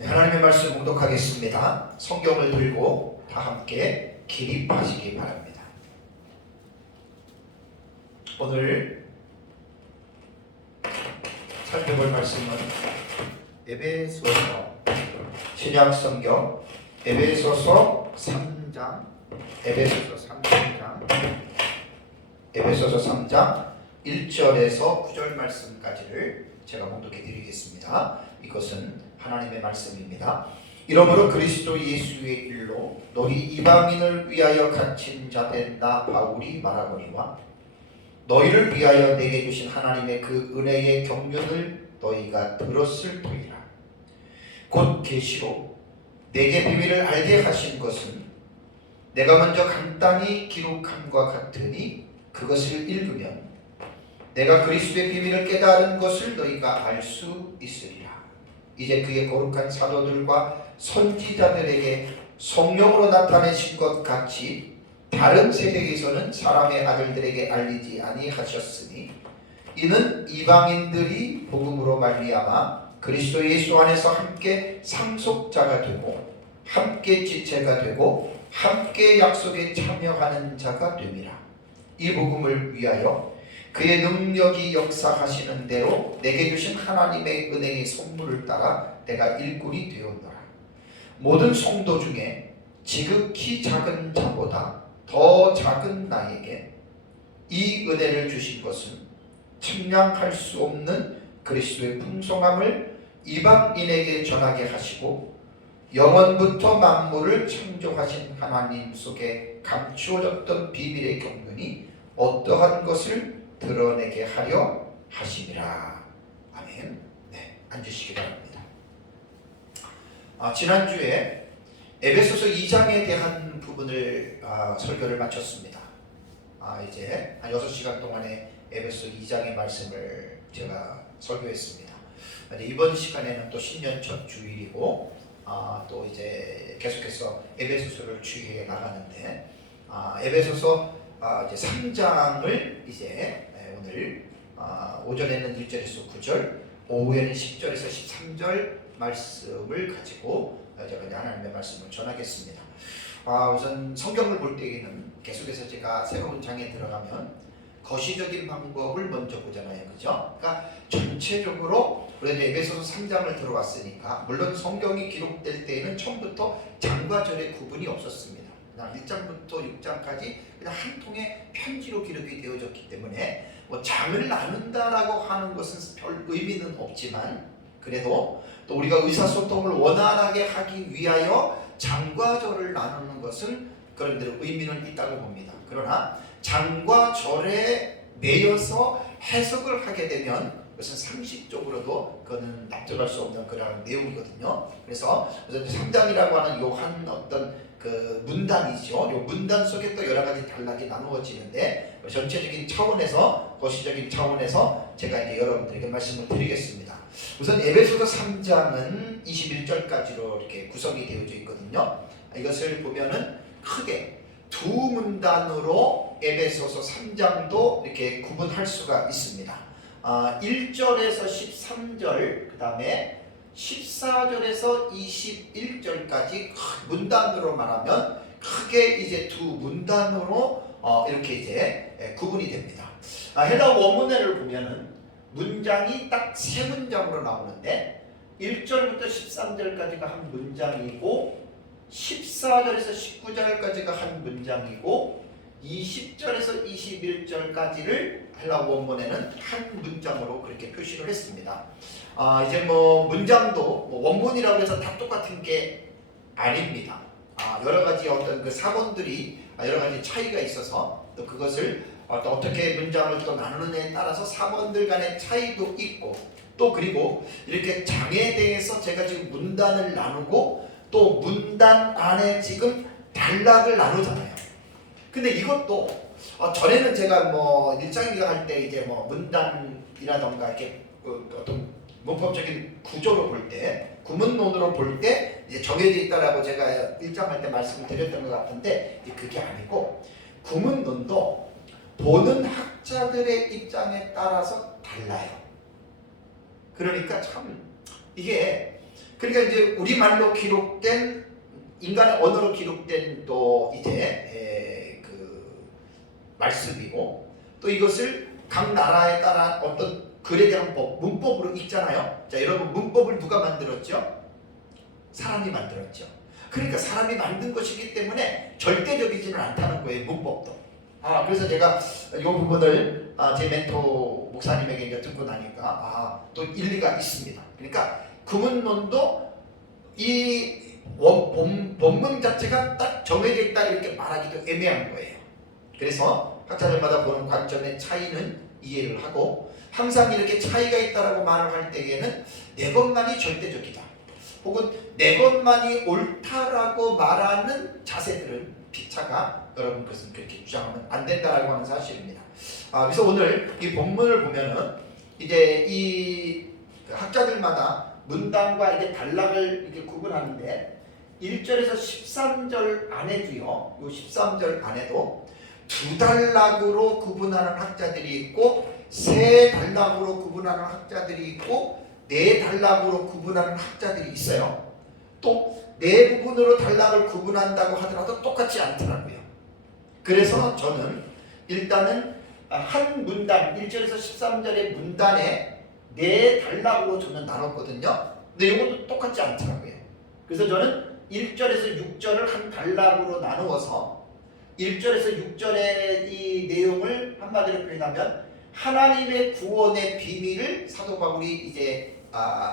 하나님의 말씀 봉독하겠습니다. 성경을 들고 다 함께 기립하시기 바랍니다. 오늘 살펴볼 말씀은 에베소서 신약성경 에베소서 3장 에베소서 3장 1절에서 9절 말씀까지를 제가 봉독해 드리겠습니다. 이것은 하나님의 말씀입니다. 이러므로 그리스도 예수의 일로 너희 이방인을 위하여 갇힌 자 된 나 바울이 말하거니와 너희를 위하여 내게 주신 하나님의 그 은혜의 경륜을 너희가 들었을 터이라. 곧 계시로 내게 비밀을 알게 하신 것은 내가 먼저 간단히 기록함과 같으니 그것을 읽으면 내가 그리스도의 비밀을 깨달은 것을 너희가 알 수 있으리라. 이제 그의 거룩한 사도들과 선지자들에게 성령으로 나타내신 것 같이 다른 세대에서는 사람의 아들들에게 알리지 아니하셨으니 이는 이방인들이 복음으로 말미암아 그리스도 예수 안에서 함께 상속자가 되고 함께 지체가 되고 함께 약속에 참여하는 자가 됨이라. 이 복음을 위하여 그의 능력이 역사하시는 대로 내게 주신 하나님의 은혜의 선물을 따라 내가 일꾼이 되었노라. 모든 성도 중에 지극히 작은 자보다 더 작은 나에게 이 은혜를 주신 것은 측량할 수 없는 그리스도의 풍성함을 이방인에게 전하게 하시고 영원부터 만물을 창조하신 하나님 속에 감추어졌던 비밀의 경륜이 어떠한 것을 드러내게 하려 하심이라. 아멘. 네, 앉으시기 바랍니다. 지난주에 에베소서 2장에 대한 부분을 설교를 마쳤습니다. 이제 한 6시간 동안의 에베소 2장의 말씀을 제가 설교했습니다. 이번 시간에는 또 신년 첫 주일이고 또 이제 계속해서 에베소서를 주의해 나가는데 에베소서 이제 3장을 이제 오늘 오전에는 1절에서 9절, 오후에는 10절에서 13절 말씀을 가지고 제가 이제 하나님의 말씀을 전하겠습니다. 우선 성경을 볼 때에는 계속해서 제가 새로운 장에 들어가면 거시적인 방법을 먼저 보잖아요, 그죠? 그러니까 전체적으로 우리가 이제 에베소서 3장을 들어왔으니까 물론 성경이 기록될 때에는 처음부터 장과 절의 구분이 없었습니다. 그냥 1장부터 6장까지 그냥 한 통의 편지로 기록이 되어졌기 때문에 뭐 장을 나눈다라고 하는 것은 별 의미는 없지만 그래도 또 우리가 의사소통을 원활하게 하기 위하여 장과 절을 나누는 것은 그런 대로 의미는 있다고 봅니다. 그러나 장과 절에 매여서 해석을 하게 되면 그것은 상식적으로도 그거는 납득할 수 없는 그런 내용이거든요. 그래서 3장이라고 하는 요한 어떤 그 문단이죠. 요 문단 속에 또 여러 가지 단락이 나누어지는데 전체적인 차원에서 거시적인 차원에서 제가 이제 여러분들에게 말씀을 드리겠습니다. 우선 에베소서 3장은 21절까지로 이렇게 구성이 되어져 있거든요. 이것을 보면은 크게 두 문단으로 에베소서 3장도 이렇게 구분할 수가 있습니다. 1절에서 13절, 그 다음에 14절에서 21절까지 문단으로 말하면 크게 이제 두 문단으로 이렇게 이제 구분이 됩니다. 헬라 원문을 보면은 문장이 딱 세 문장으로 나오는데 1절부터 13절까지가 한 문장이고 14절에서 19절까지가 한 문장이고 20절에서 21절까지를 헬라 원문에는 한 문장으로 그렇게 표시를 했습니다. 이제 뭐 문장도 뭐 원문이라고 해서 다 똑같은 게 아닙니다. 여러 가지 어떤 그 사본들이 여러 가지 차이가 있어서 또 그것을 또 어떻게 문장을 또 나누느냐에 따라서 사본들 간의 차이도 있고 또 그리고 이렇게 장에 대해서 제가 지금 문단을 나누고 또 문단 안에 지금 단락을 나누잖아요. 근데 이것도 전에는 제가 뭐 1장기가 할 때 이제 뭐 문단이라던가 이렇게 어떤 문법적인 구조로 볼 때, 구문론으로 볼 때 이제 정해져 있다라고 제가 1장 할 때 말씀을 드렸던 것 같은데 그게 아니고 구문론도 보는 학자들의 입장에 따라서 달라요. 그러니까 참 이게 그러니까 이제 우리말로 기록된 인간의 언어로 기록된 또 이제 그 말씀이고 또 이것을 각 나라에 따라 어떤 글에 대한 법, 문법으로 읽잖아요. 자, 여러분 문법을 누가 만들었죠? 사람이 만들었죠. 그러니까 사람이 만든 것이기 때문에 절대적이지는 않다는 거예요. 문법도. 그래서 제가 이 부분을 제 멘토 목사님에게 이제 듣고 나니까 또 일리가 있습니다. 그러니까 구문론도 이 본문 자체가 딱 정해져 있다 이렇게 말하기도 애매한 거예요. 그래서 학자들마다 보는 관점의 차이는 이해를 하고 항상 이렇게 차이가 있다라고 말을 할 때에는 내 것만이 절대적이다. 혹은 내 것만이 옳다라고 말하는 자세들은 피차가 여러분 그것은 그렇게 주장하면 안 된다라고 하는 사실입니다. 그래서 오늘 이 본문을 보면은 이제 이 학자들마다 문단과 이게 단락을 이렇게 구분하는데 1절에서 13절 안에도요. 요 13절 안에도 두 단락으로 구분하는 학자들이 있고 세 단락으로 구분하는 학자들이 있고 네 단락으로 구분하는 학자들이 있어요. 또 네 부분으로 단락을 구분한다고 하더라도 똑같지 않더라고요. 그래서 저는 일단은 한 문단 1절에서 13절의 문단에 네 단락으로 저는 나눴거든요. 근데 이것도 똑같지 않더라고요. 그래서 저는 1절에서 6절을 한 단락으로 나누어서 1절에서 6절의 이 내용을 한마디로 표현하면 하나님의 구원의 비밀을 사도 바울이 이제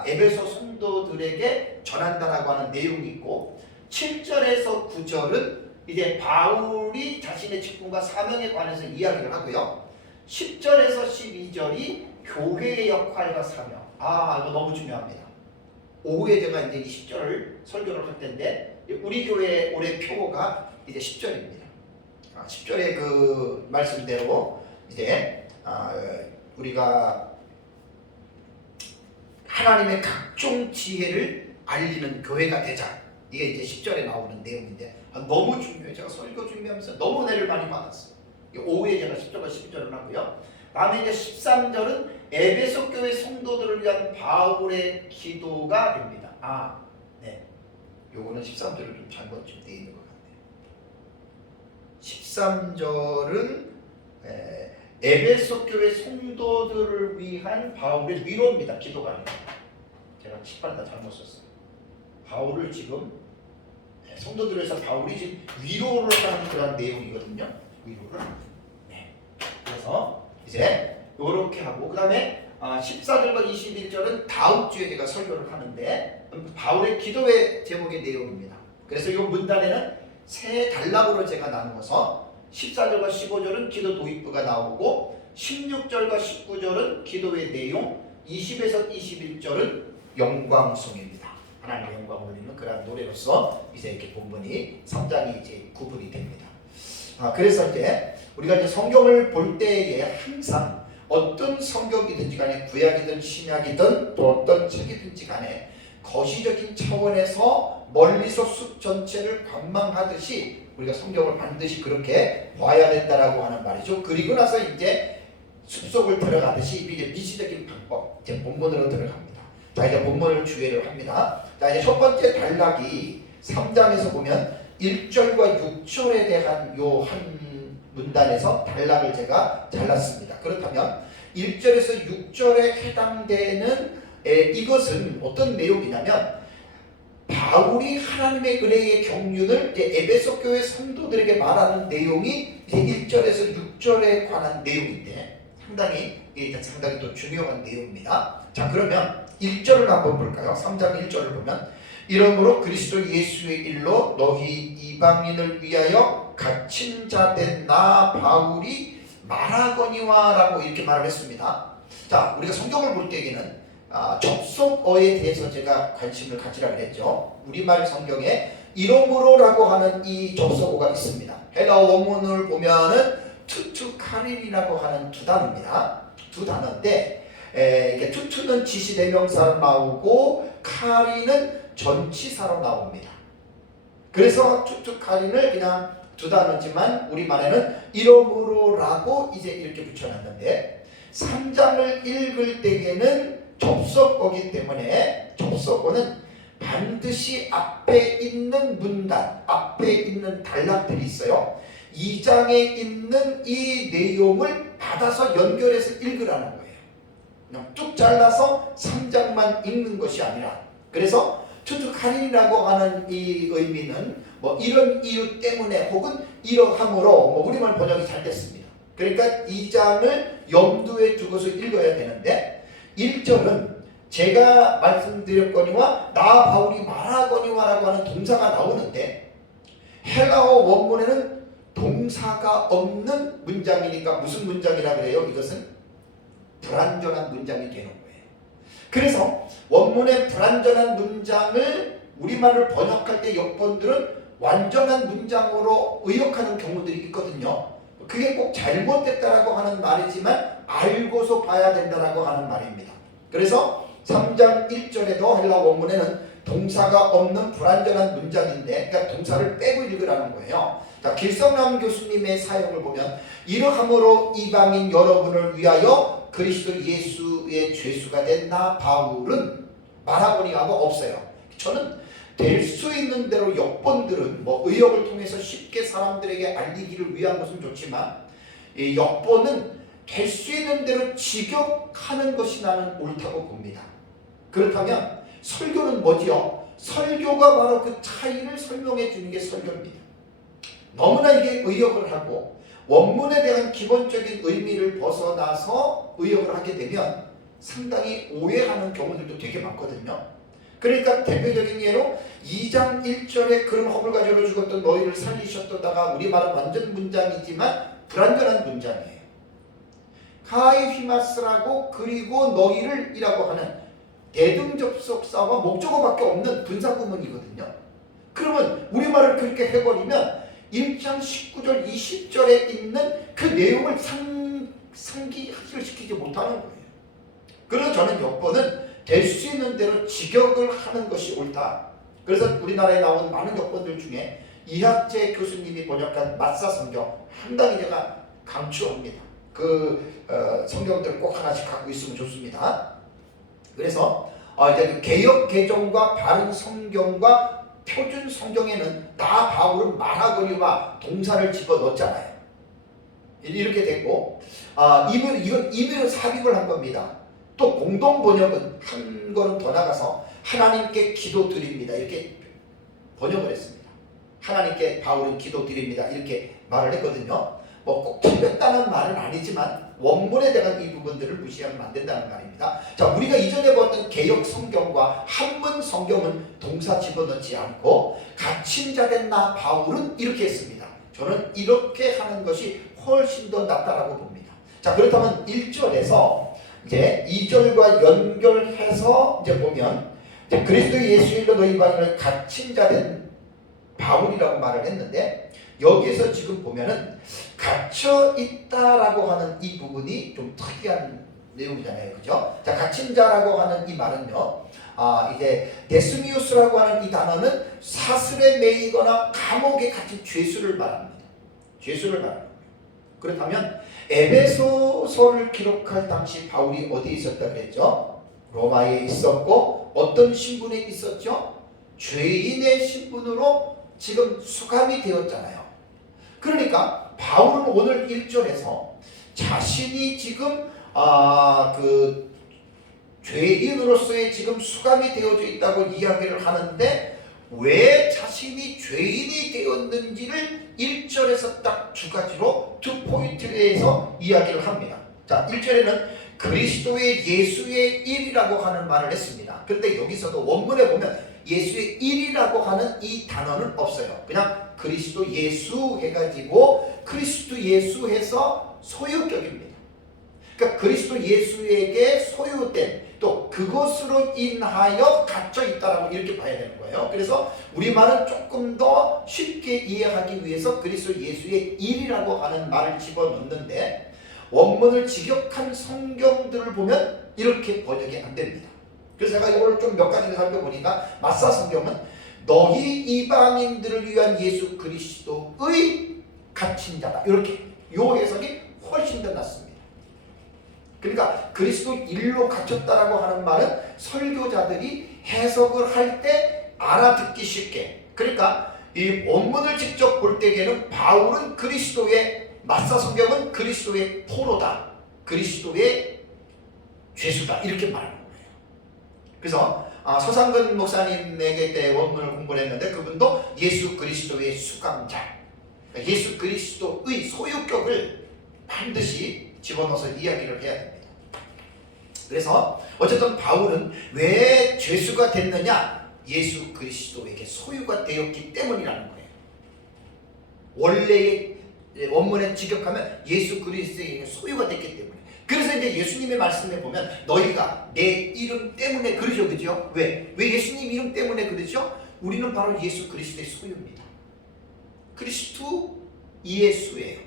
에베소 성도들에게 전한다라고 하는 내용이 있고 7절에서 9절은 이제 바울이 자신의 직분과 사명에 관해서 이야기를 하고요. 10절에서 12절이 교회의 역할과 사명. 이거 너무 중요합니다. 오후에 제가 이제 10절을 설교를 할 텐데 우리 교회 올해 표가 이제 10절입니다. 10절의 그 말씀대로 이제 우리가 하나님의 각종 지혜를 알리는 교회가 되자. 이게 이제 10절에 나오는 내용인데 너무 중요해요. 제가 설교 준비하면서 너무 은혜를 많이 받았어요. 오후에 제가 10절과 12절을 하고요. 다음에 이제 13절은 에베소 교회 성도들을 위한 바울의 기도가 됩니다. 네. 요거는 13절을 좀 잘못 좀 돼 있는 것 같네요. 13절은 에베소 교회 성도들을 위한 바울의 위로입니다. 기도가 아닙니다. 제가 책발을 다 잘못 썼어요. 바울을 지금 성도들을 위해서 바울이 지금 위로를 하는 그런 내용이거든요. 위로를. 네. 그래서 이제 이렇게 하고 그 다음에 14절과 21절은 다음 주에 제가 설교를 하는데 바울의 기도의 제목의 내용입니다. 그래서 이 문단에는 세 단락으로 제가 나누어서 14절과 15절은 기도 도입부가 나오고 16절과 19절은 기도의 내용, 20에서 21절은 영광송입니다. 하나님의 영광을 올리는 그런 노래로서 이제 이렇게 본문이 3장이 이제 구분이 됩니다. 그래서 이제 우리가 이제 성경을 볼 때에 항상 어떤 성경이든지 간에 구약이든 신약이든 또 어떤 책이든지 간에 거시적인 차원에서 멀리서 숲 전체를 관망하듯이 우리가 성경을 반드시 그렇게 봐야 된다라고 하는 말이죠. 그리고 나서 이제 숲속을 들어가듯이 이제 미시적인 방법, 이제 본문으로 들어갑니다. 자, 이제 본문을 주의를 합니다. 자, 이제 첫 번째 단락이 3장에서 보면 1절과 6절에 대한 요 한 문단에서 단락을 제가 잘랐습니다. 그렇다면 1절에서 6절에 해당되는 이것은 어떤 내용이냐면 바울이 하나님의 은혜의 경륜을 이제 에베소 교회 성도들에게 말하는 내용이 이제 1절에서 6절에 관한 내용인데 상당히 또 중요한 내용입니다. 자, 그러면 1절을 한번 볼까요? 3장 1절을 보면 이러므로 그리스도 예수의 일로 너희 이방인을 위하여 갇힌 자 된 나 바울이 말하거니와 라고 이렇게 말을 했습니다. 자, 우리가 성경을 볼 때에는 접속어에 대해서 제가 관심을 가지라 그랬죠. 우리말 성경에 이러므로라고 하는 이 접속어가 있습니다. 헬라어 원문을 보면은 투투카린이라고 하는 두 단어입니다. 두 단어인데 이게 투투는 지시대명사로 나오고 카린은 전치사로 나옵니다. 그래서 투투카린을 그냥 두 단어지만 우리말에는 이러므로라고 이제 이렇게 붙여놨는데 3장을 읽을 때에는 접속어기 때문에 접속어는 반드시 앞에 있는 문단, 앞에 있는 단락들이 있어요. 2장에 있는 이 내용을 받아서 연결해서 읽으라는 거예요. 그냥 쭉 잘라서 3장만 읽는 것이 아니라, 그래서 투툭할인이라고 하는 이 의미는 뭐 이런 이유 때문에 혹은 이러함으로 뭐 우리말 번역이 잘 됐습니다. 그러니까 2장을 염두에 두고서 읽어야 되는데 1절은 제가 말씀드렸거니와 나 바울이 말하거니와라고 하는 동사가 나오는데 헬라어 원문에는 동사가 없는 문장이니까 무슨 문장이라 그래요? 이것은 불완전한 문장이 되는 거예요. 그래서 원문의 불완전한 문장을 우리말을 번역할 때 역본들은 완전한 문장으로 의역하는 경우들이 있거든요. 그게 꼭 잘못됐다라고 하는 말이지만 알고서 봐야 된다라고 하는 말입니다. 그래서 3장 1절에도 헬라 원문에는 동사가 없는 불완전한 문장인데, 그러니까 동사를 빼고 읽으라는 거예요. 자, 길성남 교수님의 사역을 보면 이러함으로 이방인 여러분을 위하여 그리스도 예수의 죄수가 된 나 바울은 말하거니 하고 없어요. 저는 될 수 있는 대로 역본들은 뭐 의역을 통해서 쉽게 사람들에게 알리기를 위한 것은 좋지만 이 역본은 될 수 있는 대로 직역하는 것이 나는 옳다고 봅니다. 그렇다면 설교는 뭐지요? 설교가 바로 그 차이를 설명해 주는 게 설교입니다. 너무나 이게 의역을 하고 원문에 대한 기본적인 의미를 벗어나서 의역을 하게 되면 상당히 오해하는 경우들도 되게 많거든요. 그러니까 대표적인 예로 2장 1절에 그런 허물가지로 죽었던 너희를 살리셨다가 우리말은 완전 문장이지만 불완전한 문장이에요. 카이휘마스라고 그리고 너희를 이라고 하는 대등접속사와 목적어밖에 없는 분사구문이거든요. 그러면 우리말을 그렇게 해버리면 1장 19절 20절에 있는 그 내용을 상기시키지 못하는 거예요. 그래서 저는 역본은 될 수 있는 대로 직역을 하는 것이 옳다. 그래서 우리나라에 나온 많은 역본들 중에 이학재 교수님이 번역한 마사 성경 상당히 제가 강추합니다. 그 성경들 꼭 하나씩 갖고 있으면 좋습니다. 그래서 이제 그 개역 개정과 바른 성경과 표준 성경에는 나 바울은 말하거니와 동사를 집어넣었잖아요. 이렇게 됐고 이건 임의로 삽입을 한 겁니다. 또 공동 번역은 한 걸음 더 나가서 하나님께 기도드립니다 이렇게 번역을 했습니다. 하나님께 바울은 기도드립니다 이렇게 말을 했거든요. 뭐 꼭 틀렸다는 말은 아니지만 원문에 대한 이 부분들을 무시하면 안 된다는 말입니다. 자, 우리가 이전에 봤던 개역 성경과 한문 성경은 동사 집어넣지 않고 갇힌 자 된 나 바울은 이렇게 했습니다. 저는 이렇게 하는 것이 훨씬 더 낫다라고 봅니다. 자, 그렇다면 1절에서 이제 2절과 연결해서 이제 보면 이제 그리스도 예수 일로 너희 이방인을 갇힌 자 된 바울이라고 말을 했는데 여기에서 지금 보면은 갇혀 있다라고 하는 이 부분이 좀 특이한 내용이잖아요, 그죠? 자, 갇힌 자라고 하는 이 말은요, 이제 데스미우스라고 하는 이 단어는 사슬에 매이거나 감옥에 갇힌 죄수를 말합니다. 죄수를 말합니다. 그렇다면 에베소서를 기록할 당시 바울이 어디에 있었다 그랬죠? 로마에 있었고 어떤 신분에 있었죠? 죄인의 신분으로 지금 수감이 되었잖아요. 그러니까 바울은 오늘 1절에서 자신이 지금 그 죄인으로서의 지금 수감이 되어져 있다고 이야기를 하는데 왜 자신이 죄인이 되었는지를 1절에서 딱 두 가지로 두 포인트에서 이야기를 합니다. 자, 1절에는 그리스도의 예수의 일이라고 하는 말을 했습니다. 그런데 여기서도 원문에 보면 예수의 일이라고 하는 이 단어는 없어요. 그냥 그리스도 예수 해가지고 그리스도 예수 해서 소유격입니다. 그러니까 그리스도 예수에게 소유된 또 그것으로 인하여 갇혀 있다라고 이렇게 봐야 되는 거예요. 그래서 우리말은 조금 더 쉽게 이해하기 위해서 그리스도 예수의 일이라고 하는 말을 집어넣는데 원문을 직역한 성경들을 보면 이렇게 번역이 안 됩니다. 그래서 제가 이걸 좀 몇 가지를 살펴보니까 마사 성경은 너희 이방인들을 위한 예수 그리스도의 갇힌 자다 이렇게 요 해석이 훨씬 더 낫습니다. 그러니까 그리스도 일로 갇혔다라고 하는 말은 설교자들이 해석을 할 때 알아듣기 쉽게, 그러니까 이 원문을 직접 볼 때에는 바울은 그리스도의, 마사 성경은 그리스도의 포로다, 그리스도의 죄수다, 이렇게 말하는 거예요. 그래서 서상근 목사님에게 때 원문을 공부를 했는데 그분도 예수 그리스도의 수감자, 그러니까 예수 그리스도의 소유격을 반드시 집어넣어서 이야기를 해야 됩니다. 그래서 어쨌든 바울은 왜 죄수가 됐느냐? 예수 그리스도에게 소유가 되었기 때문이라는 거예요. 원래의 원문에 직역하면 예수 그리스도에게 소유가 됐기 때문에. 그래서 이제 예수님의 말씀에 보면 너희가 내 이름 때문에 그러죠, 그죠? 왜 예수님 이름 때문에 그러죠? 우리는 바로 예수 그리스도의 소유입니다. 그리스도 예수예요.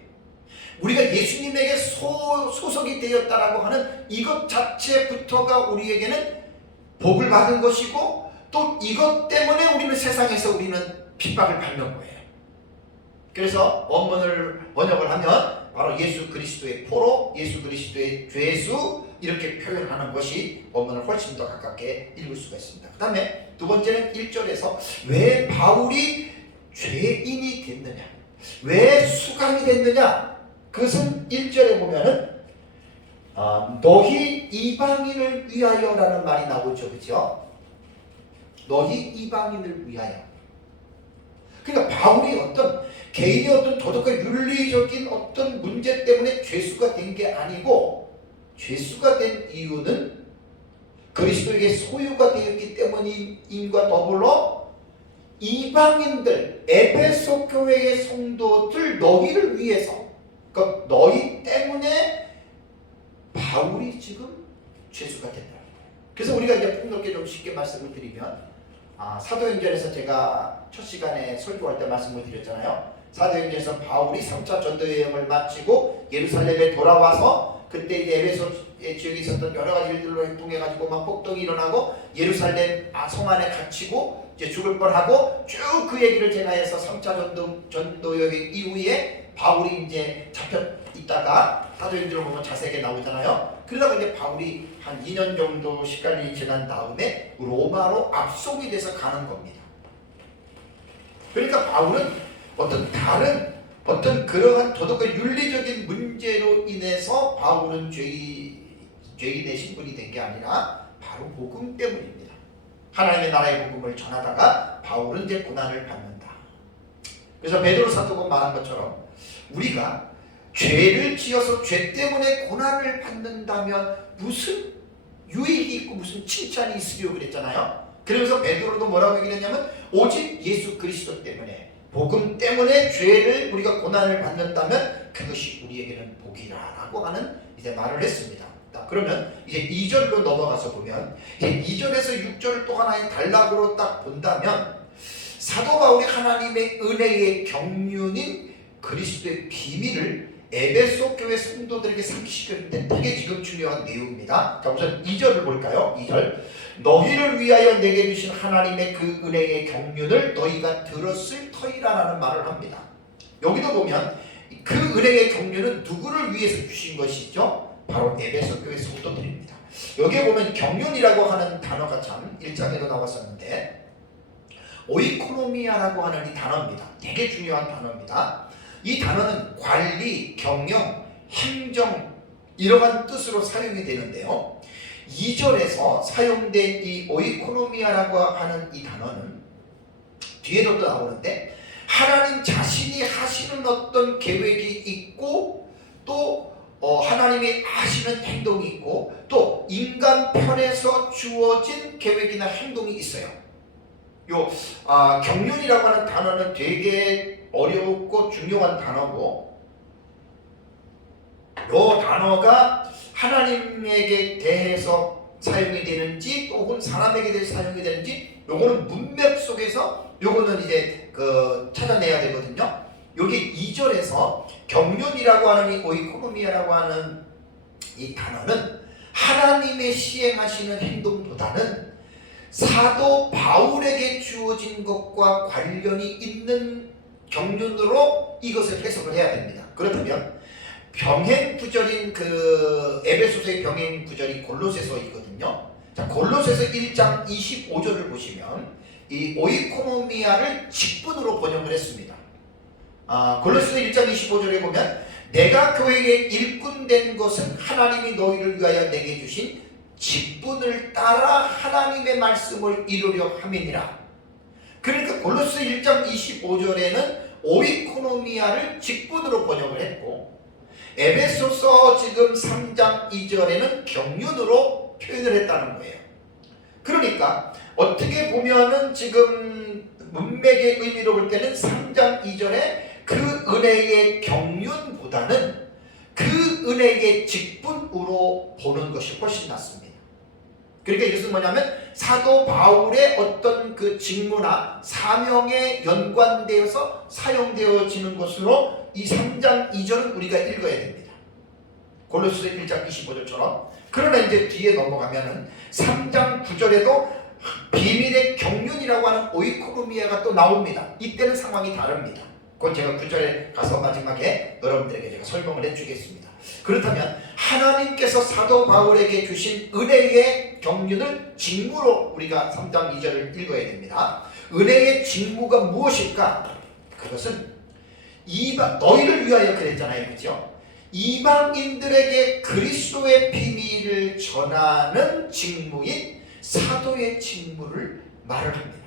우리가 예수님에게 소속이 되었다라고 하는 이것 자체부터가 우리에게는 복을 받은 것이고, 또 이것 때문에 우리는 세상에서 우리는 핍박을 받는 거예요. 그래서 원문을 번역을 하면 바로 예수 그리스도의 포로, 예수 그리스도의 죄수, 이렇게 표현하는 것이 원문을 훨씬 더 가깝게 읽을 수가 있습니다. 그 다음에 두 번째는 1절에서 왜 바울이 죄인이 됐느냐, 왜 수감이 됐느냐, 그것은 1절에 보면은 너희 이방인을 위하여 라는 말이 나오죠, 그죠? 너희 이방인을 위하여. 그러니까 바울이 어떤 개인의 어떤 도덕과 윤리적인 어떤 문제 때문에 죄수가 된 게 아니고, 죄수가 된 이유는 그리스도에게 소유가 되었기 때문인과 더불어 이방인들, 에베소 교회의 성도들, 너희를 위해서, 그러니까 너희 때문에 바울이 지금 죄수가 된다. 그래서 우리가 이제 폭넓게 좀 쉽게 말씀을 드리면, 사도행전에서 제가 첫 시간에 설교할 때 말씀을 드렸잖아요. 사도행전에서 바울이 3차 전도 여행을 마치고 예루살렘에 돌아와서 그때 이제 에베소 지역에 있었던 여러 가지 일들로 통해 가지고 막 폭동이 일어나고 예루살렘 성 안에 갇히고 이제 죽을 뻔하고 쭉 그 얘기를 제가 해서 3차 전도 여행 이후에 바울이 이제 잡혀 있다가 사도행전을 보면 자세하게 나오잖아요. 그러다가 이제 바울이 한 2년 정도 시간이 지난 다음에 로마로 압송이 돼서 가는 겁니다. 그러니까 바울은 어떤 다른 어떤 그러한 도덕과 윤리적인 문제로 인해서 바울은 죄인의 신분이 된 게 아니라 바로 복음 때문입니다. 하나님의 나라의 복음을 전하다가 바울은 이제 고난을 받는다. 그래서 베드로 사도가 말한 것처럼 우리가 죄를 지어서 죄 때문에 고난을 받는다면 무슨 유익이 있고 무슨 칭찬이 있으려고 그랬잖아요. 그러면서 베드로도 뭐라고 얘기했냐면 오직 예수 그리스도 때문에, 복음 때문에 죄를 우리가 고난을 받는다면 그것이 우리에게는 복이라라고 하는 이제 말을 했습니다. 그러면 이제 2절로 넘어가서 보면 이제 2절에서 6절을 또 하나의 단락으로 딱 본다면 사도 바울이 하나님의 은혜의 경륜인 그리스도의 비밀을 에베소 교회 성도들에게 상기시켰는데 되게 지금 중요한 내용입니다. 자, 우선 2절을 볼까요? 2절. 너희를 위하여 내게 주신 하나님의 그 은혜의 경륜을 너희가 들었을 터이라라는 말을 합니다. 여기도 보면 그 은혜의 경륜은 누구를 위해서 주신 것이죠? 바로 에베소 교회 성도들입니다. 여기에 보면 경륜이라고 하는 단어가 참 1장에도 나왔었는데 오이코노미아라고 하는 이 단어입니다. 되게 중요한 단어입니다. 이 단어는 관리, 경영, 행정 이러한 뜻으로 사용이 되는데요. 2절에서 사용된 이 오이코노미아라고 하는 이 단어는 뒤에도 또 나오는데 하나님 자신이 하시는 어떤 계획이 있고 또 하나님이 하시는 행동이 있고 또 인간 편에서 주어진 계획이나 행동이 있어요. 경륜이라고 하는 단어는 되게 어렵고 중요한 단어고 이 단어가 하나님에게 대해서 사용이 되는지 또 혹은 사람에게 대해서 사용이 되는지 요거는 문맥 속에서 요거는 이제 찾아내야 되거든요. 여기 2절에서 경륜이라고 하는 이 오이코노미아라고 하는 이 단어는 하나님의 시행하시는 행동보다는 사도 바울에게 주어진 것과 관련이 있는 경륜으로 이것을 해석을 해야 됩니다. 그렇다면 병행 구절인 그 에베소서의 병행 구절이 골로새서이거든요. 자, 골로새서 1장 25절을 보시면 이 오이코노미아를 직분으로 번역을 했습니다. 골로새서 1장 25절에 보면 내가 교회에 일꾼 된 것은 하나님이 너희를 위하여 내게 주신 직분을 따라 하나님의 말씀을 이루려 함이니라. 그러니까 골로새 1장 25절에는 오이코노미아를 직분으로 번역을 했고, 에베소서 지금 3장 2절에는 경륜으로 표현을 했다는 거예요. 그러니까 어떻게 보면은 지금 문맥의 의미로 볼 때는 3장 2절에 그 은혜의 경륜보다는 그 은혜의 직분으로 보는 것이 훨씬 낫습니다. 그러니까 이것은 뭐냐면 사도 바울의 어떤 그 직무나 사명에 연관되어서 사용되어지는 것으로 이 3장 2절은 우리가 읽어야 됩니다. 골로새서 1장 25절처럼. 그러나 이제 뒤에 넘어가면은 3장 9절에도 비밀의 경륜이라고 하는 오이코노미아가 또 나옵니다. 이때는 상황이 다릅니다. 그건 제가 9절에 가서 마지막에 여러분들에게 제가 설명을 해주겠습니다. 그렇다면 하나님께서 사도 바울에게 주신 은혜의 경륜을 직무로 우리가 3장 2절을 읽어야 됩니다. 은혜의 직무가 무엇일까? 그것은 너희를 위하여 그랬잖아요, 그죠? 이방인들에게 그리스도의 비밀을 전하는 직무인 사도의 직무를 말을 합니다.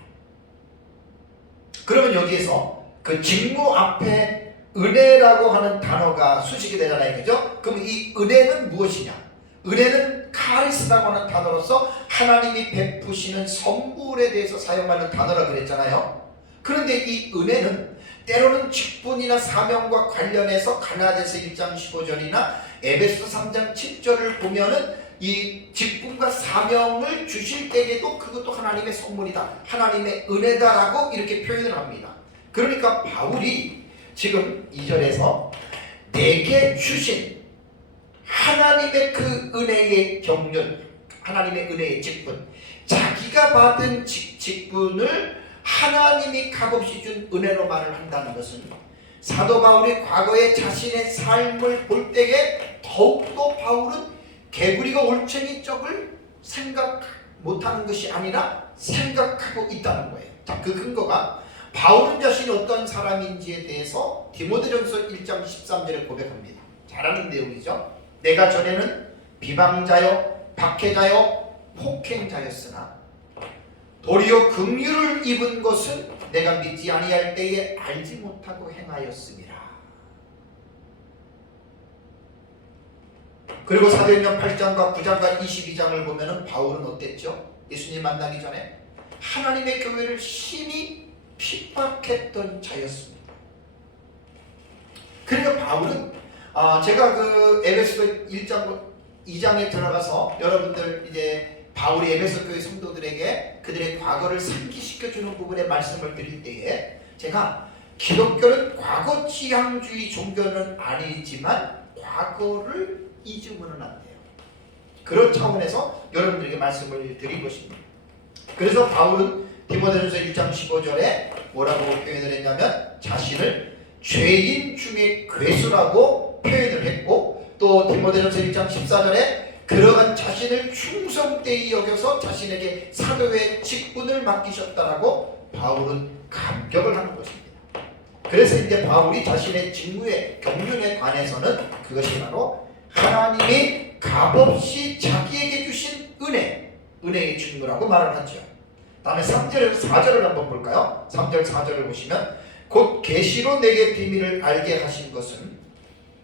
그러면 여기에서 그 직무 앞에 은혜라고 하는 단어가 수식이 되잖아요, 그죠? 그럼 이 은혜는 무엇이냐? 은혜는 카리스라고 하는 단어로서 하나님이 베푸시는 선물에 대해서 사용하는 단어라 그랬잖아요. 그런데 이 은혜는 때로는 직분이나 사명과 관련해서 가나아디아서 1장 15절이나 에베소서 3장 7절을 보면은 이 직분과 사명을 주실 때에도 그것도 하나님의 선물이다, 하나님의 은혜다라고 이렇게 표현을 합니다. 그러니까 바울이 지금 2절에서 내게 주신 하나님의 그 은혜의 경륜, 하나님의 은혜의 직분, 자기가 받은 직분을 하나님이 값없이 준 은혜로 말을 한다는 것은 사도 바울이 과거에 자신의 삶을 볼 때에 더욱더 바울은 개구리가 올챙이 쪽을 생각 못하는 것이 아니라 생각하고 있다는 거예요. 자, 그 근거가 바울은 자신이 어떤 사람인지에 대해서 디모데전서 1장 13절에 고백합니다. 잘 아는 내용이죠. 내가 전에는 비방자요, 박해자요, 폭행자였으나 도리어 긍휼을 입은 것은 내가 믿지 아니할 때에 알지 못하고 행하였음이라. 그리고 사도행전 8장과 9장과 22장을 보면은 바울은 어땠죠? 예수님 만나기 전에 하나님의 교회를 심히 핍박했던 자였습니다. 그러니까 바울은 제가 그 에베소서 1장 2장에 들어가서 여러분들 이제 바울이 에베소 교회 성도들에게 그들의 과거를 상기시켜주는 부분에 말씀을 드릴 때에 제가 기독교는 과거 지향주의 종교는 아니지만 과거를 잊으면 안 돼요. 그런 차원에서 여러분들에게 말씀을 드린 것입니다. 그래서 바울은 디모데전서 1장 15절에 뭐라고 표현을 했냐면 자신을 죄인 중에 괴수라고 표현을 했고, 또 디모데전서 1장 14절에 그러한 자신을 충성되이 여겨서 자신에게 사도의 직분을 맡기셨다라고 바울은 감격을 하는 것입니다. 그래서 이제 바울이 자신의 직무의 경륜에 관해서는 그것이 바로 하나님이 값없이 자기에게 주신 은혜의 직무라고 말을 하죠. 다음에 3절에서 4절을 한번 볼까요? 3절 4절을 보시면 곧 계시로 내게 비밀을 알게 하신 것은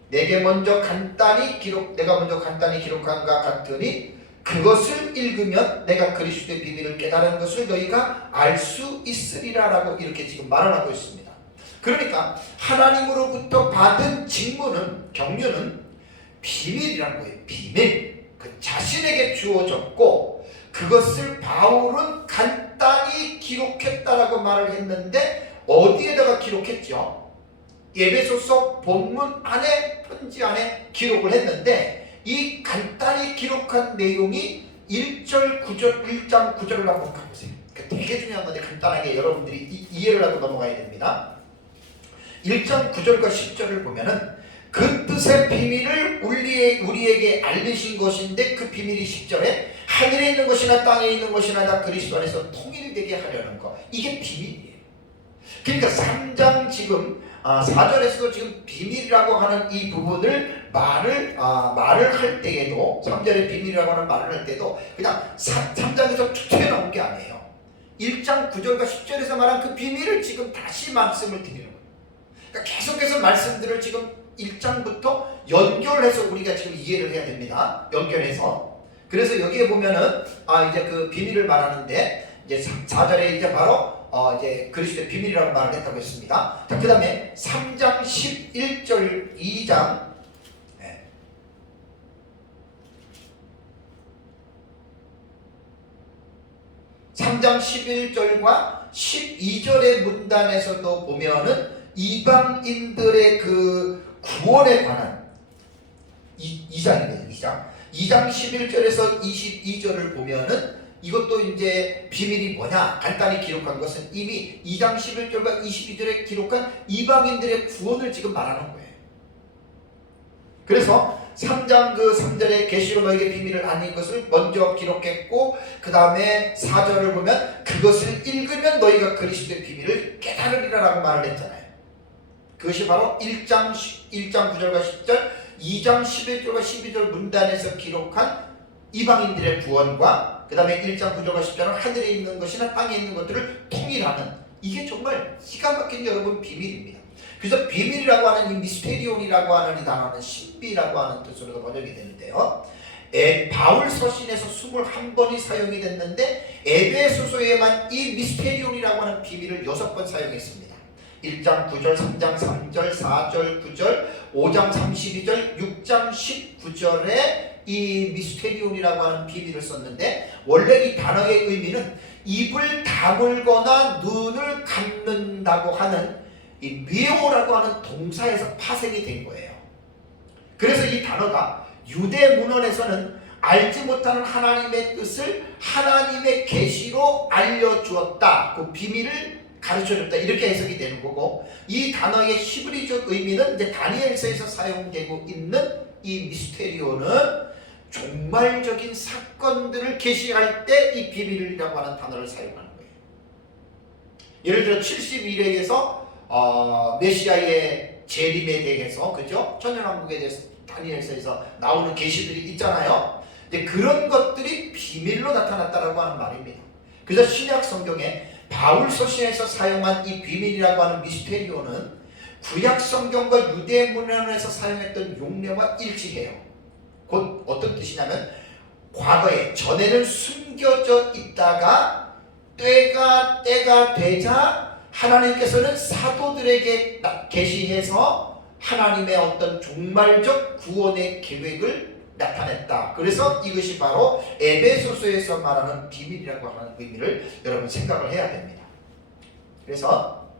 내가 먼저 간단히 기록한과 같으니 그것을 읽으면 내가 그리스도의 비밀을 깨달은 것을 너희가 알 수 있으리라 라고 이렇게 지금 말을 하고 있습니다. 그러니까 하나님으로부터 받은 직무는, 경륜은 비밀이라는 거예요. 비밀. 그 자신에게 주어졌고 그것을 바울은 간단히 기록했다라고 말을 했는데 어디에다가 기록했죠? 에베소서 본문 안에, 편지 안에 기록을 했는데 이 간단히 기록한 내용이 1장 9절을 한번 가보세요. 되게 중요한 건데 간단하게 여러분들이 이해를 하고 넘어가야 됩니다. 1장 9절과 10절을 보면은 그 뜻의 비밀을 우리에게 알리신 것인데 그 비밀이 10절에 하늘에 있는 것이나 땅에 있는 것이나 다 그리스도 안에서 통일되게 하려는 것. 이게 비밀이에요. 그러니까 3장 지금 4절에서도 지금 비밀이라고 하는 이 부분을 말을 할 때에도 3절에 비밀이라고 하는 말을 할 때도 그냥 3장에서 툭 튀어나온 게 아니에요. 1장 9절과 10절에서 말한 그 비밀을 지금 다시 말씀을 드리는 거예요. 그러니까 계속해서 말씀들을 지금 1장부터 연결해서 우리가 지금 이해를 해야 됩니다. 연결해서. 그래서 여기에 보면은 이제 그 비밀을 말하는데 이제 4절에 이제 바로 이제 그리스도의 비밀이라고 말을 했다고 했습니다. 자, 그 다음에 3장 11절 2장 3장 11절과 12절의 문단에서도 보면은 이방인들의 그 구원에 관한 2장이거든요. 2장 11절에서 22절을 보면은 이것도 이제 비밀이 뭐냐 간단히 기록한 것은 이미 2장 11절과 22절에 기록한 이방인들의 구원을 지금 말하는 거예요. 그래서 3장 그 3절에 계시로 너에게 비밀을 아닌 것을 먼저 기록했고 그 다음에 4절을 보면 그것을 읽으면 너희가 그리스도의 비밀을 깨달으리라라고 말을 했잖아요. 그것이 바로 1장 9절과 10절 2장 11절과 12절 문단에서 기록한 이방인들의 구원과 그 다음에 1장 9절과 10절은 하늘에 있는 것이나 땅에 있는 것들을 통일하는 이게 정말 기가 막힌 여러분 비밀입니다. 그래서 비밀이라고 하는 이 미스테리온이라고 하는 이 단어는 신비라고 하는 뜻으로도 번역이 되는데요. 바울 서신에서 21번이 사용이 됐는데 에베소서에만 이 미스테리온이라고 하는 비밀을 6번 사용했습니다. 1장 9절, 3장 3절, 4절 9절, 5장 32절, 6장 19절에 이 미스테리온이라고 하는 비밀을 썼는데 원래 이 단어의 의미는 입을 다물거나 눈을 감는다고 하는 이 미오라고 하는 동사에서 파생이 된 거예요. 그래서 이 단어가 유대 문헌에서는 알지 못하는 하나님의 뜻을 하나님의 계시로 알려주었다. 그 비밀을 가르쳐줬다. 이렇게 해석이 되는 거고 이 단어의 히브리적 의미는 이제 다니엘서에서 사용되고 있는 이 미스테리오는 종말적인 사건들을 계시할 때 이 비밀이라고 하는 단어를 사용하는 거예요. 예를 들어 70일에서 메시아의 재림에 대해서 그죠? 천년왕국에 대해서 다니엘서에서 나오는 계시들이 있잖아요. 근데 그런 것들이 비밀로 나타났다라고 하는 말입니다. 그래서 신약 성경에 바울 서신에서 사용한 이 비밀이라고 하는 미스테리오는 구약 성경과 유대 문헌에서 사용했던 용례와 일치해요. 곧 어떤 뜻이냐면 과거에 전에는 숨겨져 있다가 때가 되자 하나님께서는 사도들에게 계시해서 하나님의 어떤 종말적 구원의 계획을 나타냈다. 그래서 이것이 바로 에베소서에서 말하는 비밀이라고 하는 의미를 여러분 생각을 해야 됩니다. 그래서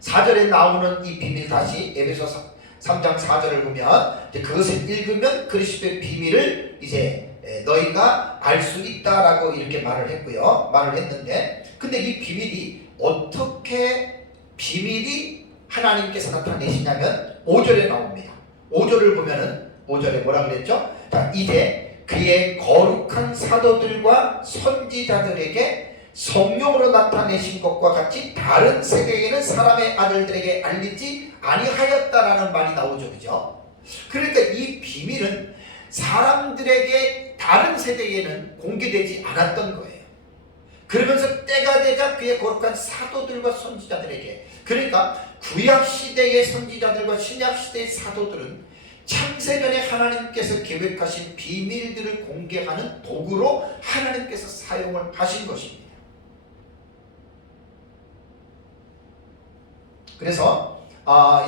4절에 나오는 이 비밀 다시 에베소서 3장 4절을 보면 그것을 읽으면 그리스도의 비밀을 이제 너희가 알 수 있다라고 이렇게 말을 했고요. 말을 했는데 근데 이 비밀이 어떻게 비밀이 하나님께서 나타내시냐면 5절에 나옵니다. 5절을 보면은 5절에 뭐라 그랬죠? 자, 이제 그의 거룩한 사도들과 선지자들에게 성령으로 나타내신 것과 같이 다른 세대에는 사람의 아들들에게 알리지 아니하였다라는 말이 나오죠. 그죠? 그러니까 이 비밀은 사람들에게 다른 세대에는 공개되지 않았던 거예요. 그러면서 때가 되자 그의 거룩한 사도들과 선지자들에게, 그러니까 구약시대의 선지자들과 신약시대의 사도들은 창세전에 하나님께서 계획하신 비밀들을 공개하는 도구로 하나님께서 사용을 하신 것입니다. 그래서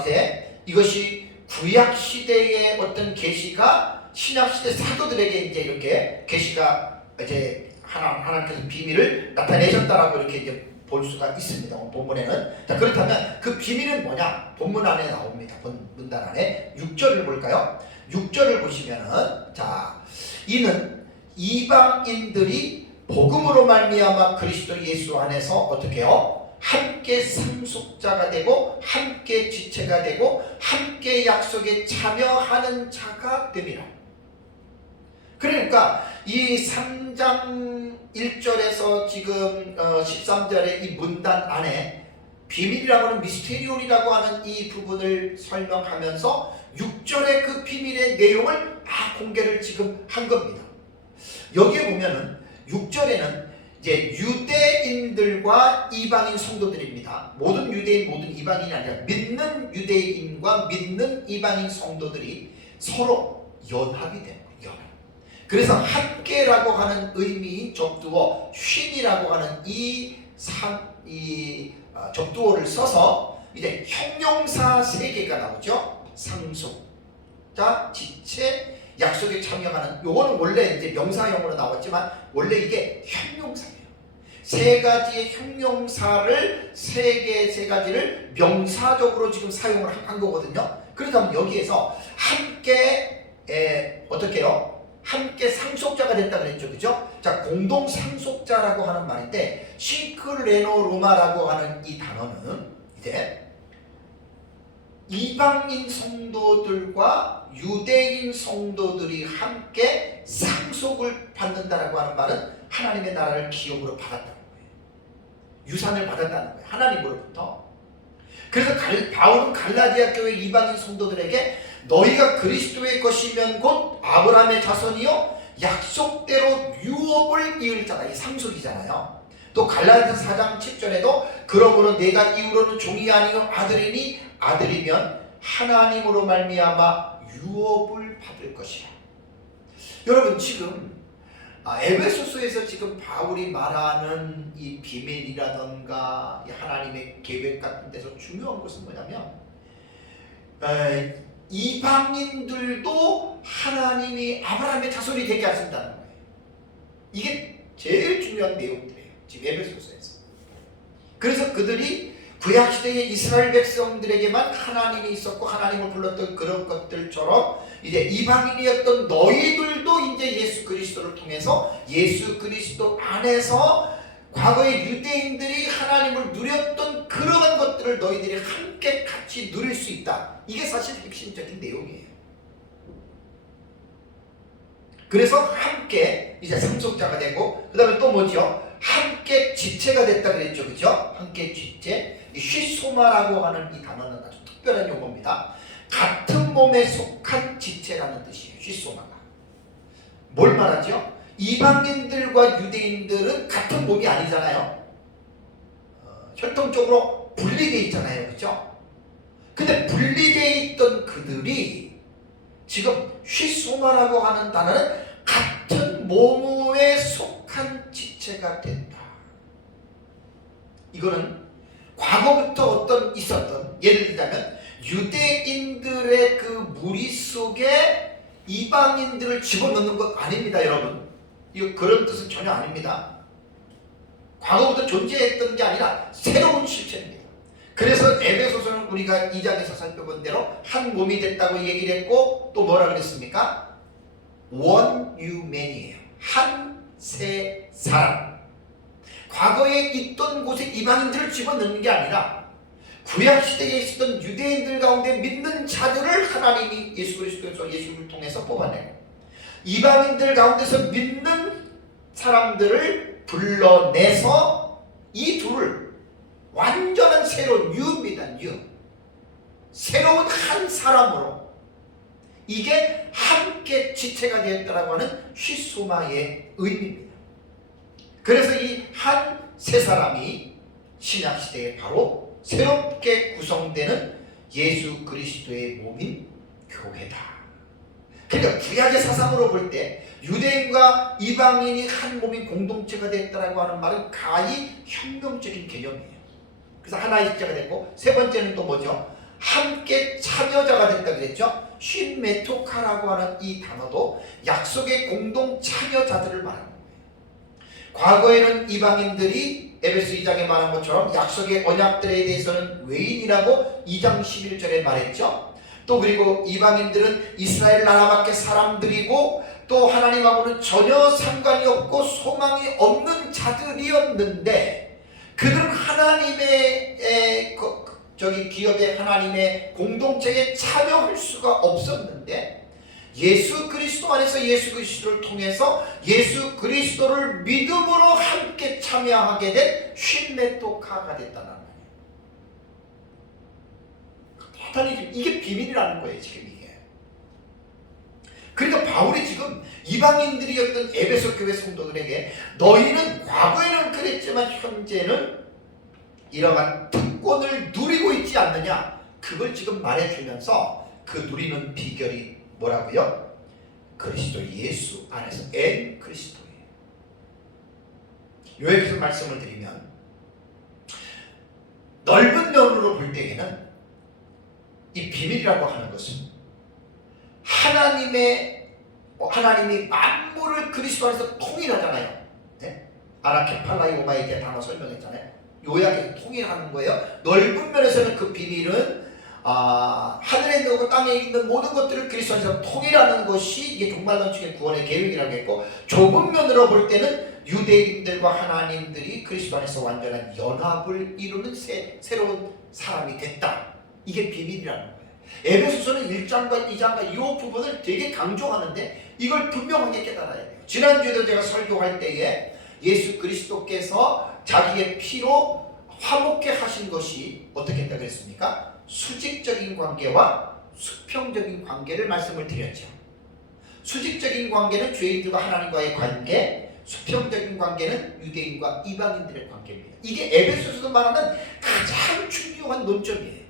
이제 이것이 구약시대의 어떤 계시가 신약시대 사도들에게 이제 이렇게 계시가 이제 하나님께서 비밀을 나타내셨다라고 이렇게 이제 볼 수가 있습니다. 본문에는. 자, 그렇다면 그 비밀은 뭐냐? 본문 안에 나옵니다. 문단 안에 6절을 볼까요? 6절을 보시면은 자, 이는 이방인들이 복음으로 말미암아 그리스도 예수 안에서 어떻게 해요? 함께 상속자가 되고 함께 지체가 되고 함께 약속에 참여하는 자가 됨이라. 그러니까 이 3장 1절에서 지금 13절의 이 문단 안에 비밀이라고 하는 미스테리온이라고 하는 이 부분을 설명하면서 6절의 그 비밀의 내용을 다 공개를 지금 한 겁니다. 여기에 보면은 6절에는 이제 유대인들과 이방인 성도들입니다. 모든 유대인, 모든 이방인이 아니라 믿는 유대인과 믿는 이방인 성도들이 서로 연합이 되는 거예요. 연합. 그래서 함께라고 하는 의미인 접두어 쉼이라고 하는 이 접두어를 써서 이제 형용사 3개가 나오죠. 상속자, 지체, 약속에 참여하는, 요거는 원래 이제 명사형으로 나왔지만 원래 이게 형용사예요. 3가지의 형용사를 세 가지를 명사적으로 지금 사용을 한 거거든요. 그렇다면 여기에서 함께 어떻게 해요? 함께 상속자가 됐다 그랬죠, 그죠? 자, 공동 상속자라고 하는 말인데 싱크레노로마라고 하는 이 단어는 이제 이방인 성도들과 유대인 성도들이 함께 상속을 받는다라고 하는 말은 하나님의 나라를 기업으로 받았다는 거예요. 유산을 받았다는 거예요. 하나님으로부터. 그래서 바울은 갈라디아 교회 이방인 성도들에게 너희가 그리스도의 것이면 곧 아브라함의 자손이요 약속대로 유업을 이을 자다. 이 상속이잖아요. 또 갈라디아서 4장 7절에도 그러므로 내가 이후로는 종이 아니요 아들이니 아들이면 하나님으로 말미암아 유업을 받을 것이야. 여러분 지금 에베소서에서 지금 바울이 말하는 이 비밀이라던가 이 하나님의 계획 같은 데서 중요한 것은 뭐냐면 이방인들도 하나님이 아브라함의 자손이 되게 하신다는 거예요. 이게 제일 중요한 내용들이에요. 지금 에베소서에서. 그래서 그들이 구약시대의 이스라엘 백성들에게만 하나님이 있었고 하나님을 불렀던 그런 것들처럼 이제 이방인이었던 너희들도 이제 예수 그리스도를 통해서 예수 그리스도 안에서 과거의 유대인들이 하나님을 누렸던 그러한 것들을 너희들이 함께 같이 누릴 수 있다. 이게 사실 핵심적인 내용이에요. 그래서 함께 이제 상속자가 되고 그 다음에 또 뭐죠? 함께 지체가 됐다 그랬죠. 그죠? 함께 지체. 휘소마라고 하는 이 단어는 아주 특별한 용어입니다. 같은 몸에 속한 지체라는 뜻이에요. 휘소마가. 뭘 말하죠? 이방인들과 유대인들은 같은 몸이 아니잖아요. 혈통적으로 분리되어 있잖아요. 그렇죠? 근데 분리되어 있던 그들이 지금 휘소마라고 하는 단어는 같은 몸에 속한 지체가 된다. 이거는 과거부터 있었던 예를 들자면 유대인들의 그 무리 속에 이방인들을 집어넣는 것 아닙니다, 여러분. 이거 그런 뜻은 전혀 아닙니다. 과거부터 존재했던 게 아니라 새로운 실체입니다. 그래서 에베소서는 우리가 2장에서 살펴본 대로 한 몸이 됐다고 얘기를 했고 또 뭐라 그랬습니까? One new man이에요. 한 새 사람. 과거에 있던 곳에 이방인들을 집어넣는 게 아니라 구약시대에 있었던 유대인들 가운데 믿는 자들을 하나님이 예수 그리스도에서 예수를 통해서 뽑아내고 이방인들 가운데서 믿는 사람들을 불러내서 이 둘을 완전한 새로운 뉴입니다. 뉴. 새로운 한 사람으로 이게 함께 지체가 되었다라고 하는 휘소마의 의미입니다. 그래서 이 한 세 사람이 신약시대에 바로 새롭게 구성되는 예수 그리스도의 몸인 교회다. 그러니까 구약의 사상으로 볼 때 유대인과 이방인이 한 몸인 공동체가 됐다라고 하는 말은 가히 혁명적인 개념이에요. 그래서 하나의 십자가 됐고 세 번째는 또 뭐죠? 함께 참여자가 됐다 그랬죠? 쉰메토카라고 하는 이 단어도 약속의 공동 참여자들을 말하는 거예요. 과거에는 이방인들이 에베소 2장에 말한 것처럼 약속의 언약들에 대해서는 외인이라고 2장 11절에 말했죠. 또 그리고 이방인들은 이스라엘 나라 밖의 사람들이고 또 하나님하고는 전혀 상관이 없고 소망이 없는 자들이었는데 그들은 하나님의 기업의 하나님의 공동체에 참여할 수가 없었는데 예수 그리스도 안에서 예수 그리스도를 통해서 예수 그리스도를 믿음으로 함께 참여하게 된 쉰메토카가 됐다는 말이에요. 대단히 이게 비밀이라는 거예요, 지금 이게. 그러니까 바울이 지금 이방인들이었던 에베소 교회 성도들에게 너희는 과거에는 그랬지만 현재는 이러한 특권을 누리고 있지 않느냐, 그걸 지금 말해주면서 그 누리는 비결이 뭐라고요? 그리스도 예수 안에서 엔 그리스도예요. 요약해서 말씀을 드리면 넓은 면으로 볼 때에는 이 비밀이라고 하는 것은 하나님이 만물을 그리스도 안에서 통일하잖아요. 네? 아나케팔라이오마에 대한 단어 설명했잖아요. 요약해서 통일하는 거예요. 넓은 면에서는 그 비밀은 하늘에 있는 땅에 있는 모든 것들을 그리스도 안에서 통일하는 것이 이게 종말론적인 구원의 계획이라고 했고, 좁은 면으로 볼 때는 유대인들과 하나님들이 그리스도 안에서 완전한 연합을 이루는 새로운 사람이 됐다. 이게 비밀이라는 거예요. 에베소서는 1장과 2장과 이 부분을 되게 강조하는데 이걸 분명하게 깨달아야 돼요. 지난주에도 제가 설교할 때에 예수 그리스도께서 자기의 피로 화목케 하신 것이 어떻게 했다고 했습니까? 수직적인 관계와 수평적인 관계를 말씀을 드렸죠. 수직적인 관계는 죄인들과 하나님과의 관계, 수평적인 관계는 유대인과 이방인들의 관계입니다. 이게 에베소서에서 말하는 가장 중요한 논점이에요.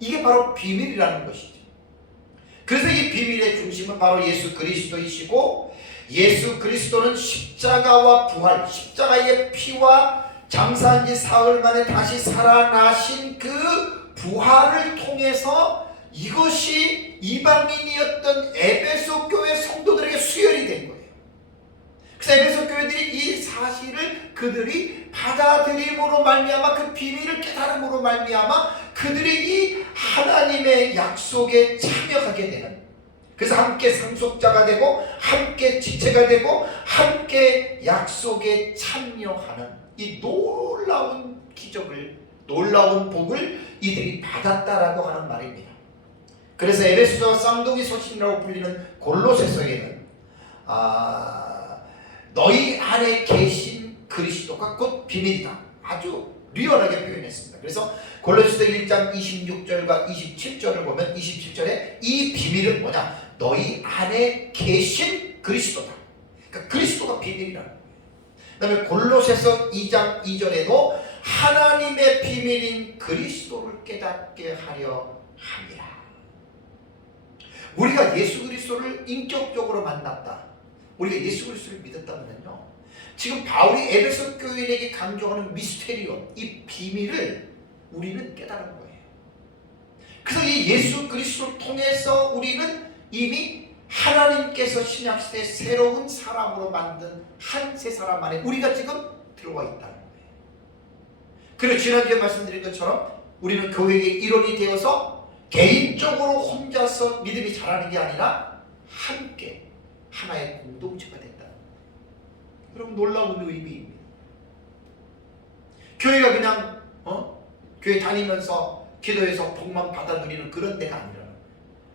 이게 바로 비밀이라는 것이죠. 그래서 이 비밀의 중심은 바로 예수 그리스도이시고, 예수 그리스도는 십자가와 부활, 십자가의 피와 장사한 지 사흘 만에 다시 살아나신 그 부활을 통해서 이것이 이방인이었던 에베소 교회 성도들에게 수혈이 된 거예요. 그래서 에베소 교회들이 이 사실을 그들이 받아들임으로 말미암아, 그 비밀을 깨달음으로 말미암아 그들이 이 하나님의 약속에 참여하게 되는, 그래서 함께 상속자가 되고 함께 지체가 되고 함께 약속에 참여하는 이 놀라운 기적을, 놀라운 복을 이들이 받았다라고 하는 말입니다. 그래서 에베소서 쌍둥이 소신이라고 불리는 골로새서에는 너희 안에 계신 그리스도가 곧 비밀이다, 아주 리얼하게 표현했습니다. 그래서 골로새서 1장 26절과 27절을 보면 27절에 이 비밀은 뭐냐? 너희 안에 계신 그리스도다. 그러니까 그리스도가 비밀이라는 거예요. 그 다음에 골로새서 2장 2절에도 하나님의 비밀인 그리스도를 깨닫게 하려 합니다. 우리가 예수 그리스도를 인격적으로 만났다, 우리가 예수 그리스도를 믿었다면요, 지금 바울이 에베소 교인에게 강조하는 미스테리온, 이 비밀을 우리는 깨달은 거예요. 그래서 이 예수 그리스도를 통해서 우리는 이미 하나님께서 신약시대 새로운 사람으로 만든 한 새 사람 안에 우리가 지금 들어와 있다는 거예요. 그리고 지난주에 말씀드린 것처럼 우리는 교회의 일원이 되어서 개인적으로 혼자서 믿음이 자라는 게 아니라 함께 하나의 공동체가 된다는 거예요. 여러분, 놀라운 의미입니다. 교회가 그냥 교회 다니면서 기도해서 복만 받아 누리는 그런 데가 아니라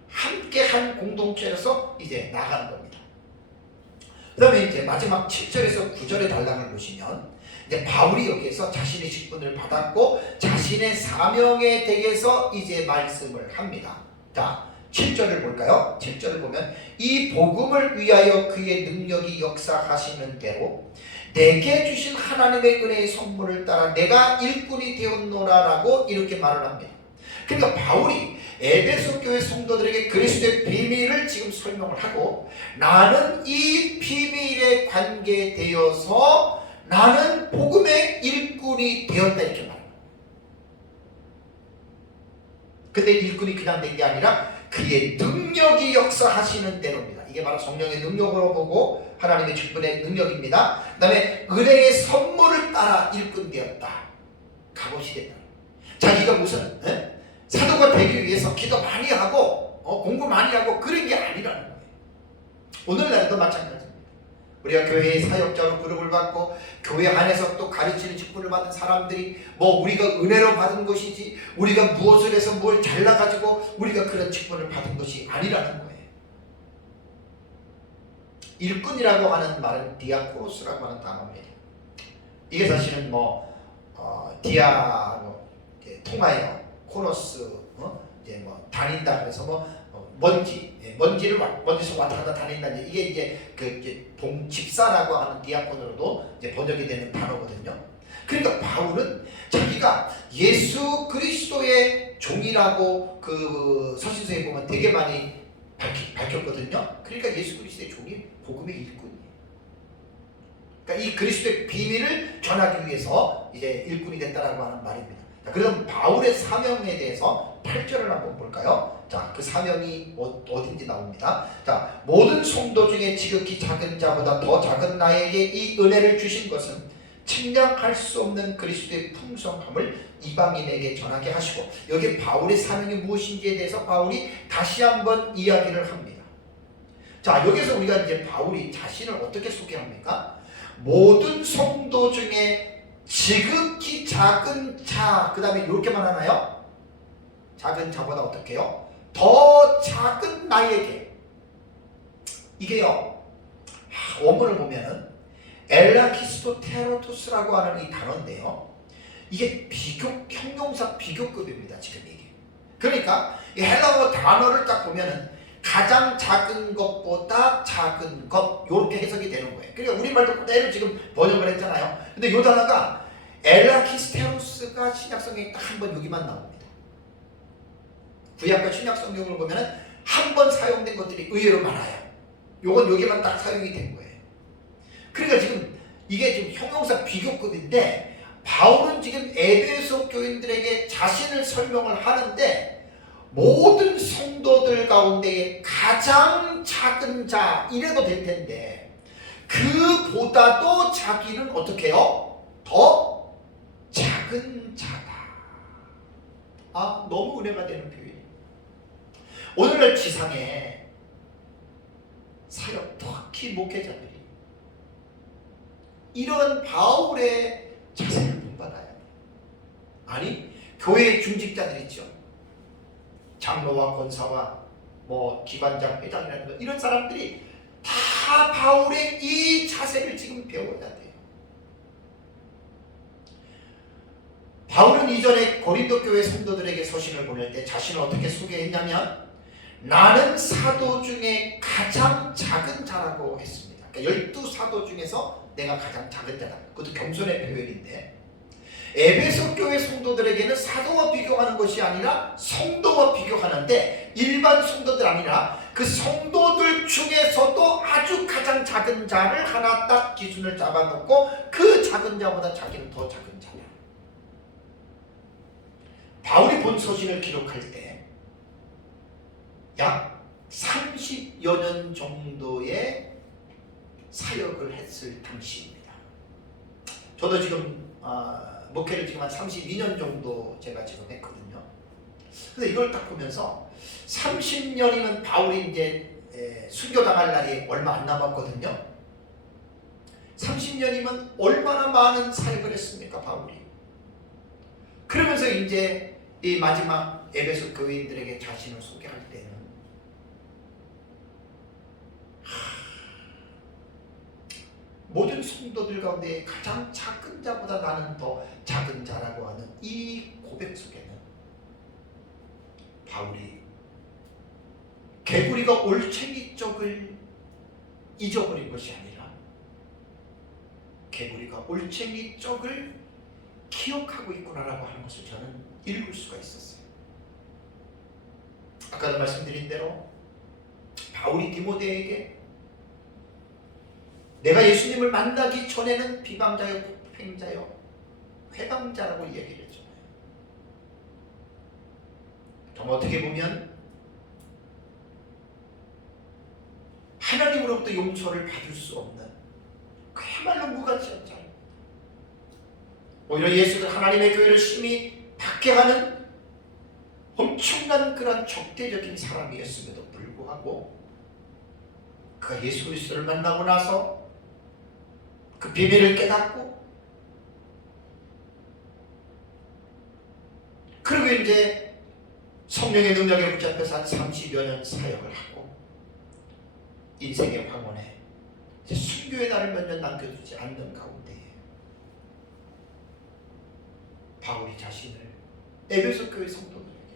함께 한 공동체로서 이제 나가는 겁니다. 그 다음에 이제 마지막 7절에서 9절의 단락을 보시면 이제 바울이 여기에서 자신의 직분을 받았고 자신의 사명에 대해서 이제 말씀을 합니다. 자, 7절을 볼까요? 7절을 보면 이 복음을 위하여 그의 능력이 역사하시는 대로 내게 주신 하나님의 은혜의 선물을 따라 내가 일꾼이 되었노라라고 이렇게 말을 합니다. 그러니까 바울이 에베소 교회 성도들에게 그리스도의 비밀을 지금 설명을 하고, 나는 이 비밀에 관계되어서 나는 복음의 일꾼이 되었다, 이렇게 말합니다. 근데 일꾼이 그냥 된 게 아니라 그의 능력이 역사하시는 대로입니다. 이게 바로 성령의 능력으로 보고 하나님의 직분의 능력입니다. 그 다음에 은혜의 선물을 따라 일꾼 되었다, 갑옷이 됐다. 자기가 무슨 사도가 되기 위해서 기도 많이 하고 공부 많이 하고 그런 게 아니라는 거예요. 오늘날도 마찬가지입니다. 우리가 교회의 사역자로 부름을 받고 교회 안에서 또 가르치는 직분을 받은 사람들이 우리가 은혜로 받은 것이지 우리가 무엇을 해서 뭘 잘나가지고 우리가 그런 직분을 받은 것이 아니라는 거예요. 일꾼이라고 하는 말은 디아코노스라고 하는 단어입니다. 이게 사실은 디아 통하여 코노스 이제 다닌다 그래서 먼지에서 왔다 갔다 다닌다 이게 이제 이제 집사라고 하는 디아코노로도 이제 번역이 되는 단어거든요. 그러니까 바울은 자기가 예수 그리스도의 종이라고 그 서신서에 보면 되게 많이 밝혔거든요. 그러니까 예수 그리스도의 종이 복음의 일꾼이에요. 그러니까 이 그리스도의 비밀을 전하기 위해서 이제 일꾼이 됐다라고 하는 말입니다. 자, 그럼 바울의 사명에 대해서 8절을 한번 볼까요? 자, 그 사명이 어딘지 나옵니다. 자, 모든 성도 중에 지극히 작은 자보다 더 작은 나에게 이 은혜를 주신 것은 측량할 수 없는 그리스도의 풍성함을 이방인에게 전하게 하시고, 여기 바울의 사명이 무엇인지에 대해서 바울이 다시 한번 이야기를 합니다. 자, 여기서 우리가 이제 바울이 자신을 어떻게 소개합니까? 모든 성도 중에 지극히 작은 자, 그 다음에 이렇게만 하나요? 작은 자보다 어떻게 해요? 더 작은 나에게. 이게요, 원문을 보면은 엘라키스토테로토스라고 하는 이 단어인데요, 이게 형용사 비교급입니다. 지금 이게. 그러니까 이 헬라어 단어를 딱 보면은 가장 작은 것보다 작은 것, 이렇게 해석이 되는 거예요. 그러니까 우리말도 그대로 지금 번역을 했잖아요. 근데 이 단어가 엘라키스테로스가 신약성경에 딱 한 번 여기만 나옵니다. 구약과 신약성경을 보면은 한 번 사용된 것들이 의외로 많아요. 요건 여기만 딱 사용이 된 거예요. 그러니까 지금 이게 지금 형용사 비교급인데, 바울은 지금 에베소 교인들에게 자신을 설명을 하는데, 모든 성도들 가운데 가장 작은 자 이래도 될 텐데, 그보다도 자기는 어떻게 해요? 더 작은 자다. 너무 은혜가 되는 표현이에요. 오늘날 지상에 사역, 특히 목회자들이 이런 바울의 자세를 본받아야 돼요. 아니, 교회의 중직자들 있죠. 장로와 권사와 기관장, 회장이라는 거, 이런 사람들이 다 바울의 이 자세를 지금 배워야 돼요. 바울은 이전에 고린도 교회 성도들에게 서신을 보낼 때 자신을 어떻게 소개했냐면, 나는 사도 중에 가장 작은 자라고 했습니다. 그러니까 12사도 중에서 내가 가장 작은 자다. 그것도 겸손의 표현인데, 에베소 교회 성도들에게는 사도와 비교하는 것이 아니라 성도와 비교하는데, 일반 성도들 아니라 그 성도들 중에서도 아주 가장 작은 자를 하나 딱 기준을 잡아놓고 그 작은 자보다 자기는 더 작은 자냐. 바울이 본 서신을 기록할 때 약 30여 년 정도의 사역을 했을 당시입니다. 저도 지금 목회를 지금 한 32년 정도 제가 지금 했거든요. 근데 이걸 딱 보면서 30년이면 바울이 이제 순교당할 날이 얼마 안 남았거든요. 30년이면 얼마나 많은 사역을 했습니까, 바울이. 그러면서 이제 이 마지막 에베소 교인들에게 자신을 소개할 때는 모든 성도들 가운데 가장 작은 자보다 나는 더 작은 자라고 하는 이 고백 속에는 바울이 개구리가 올챙이 쪽을 잊어버린 것이 아니라 개구리가 올챙이 쪽을 기억하고 있구나라고 하는 것을 저는 읽을 수가 있었어요. 아까도 말씀드린 대로 바울이 디모데에게 내가 예수님을 만나기 전에는 비방자요, 폭행자요, 회방자라고 얘기를 했잖아요. 정말 어떻게 보면 하나님으로부터 용서를 받을 수 없는 그야말로 무가치한 자입니다. 오히려 예수는 하나님의 교회를 심히 박해하는 엄청난 그런 적대적인 사람이었음에도 불구하고 그가 예수 그리스도를 만나고 나서 그 비밀을 깨닫고, 그리고 이제 성령의 능력에 붙잡혀서 한 30여 년 사역을 하고 인생의 황혼에 순교의 날을 몇 년 남겨두지 않는 가운데 바울이 자신을 에베소 교회 성도들에게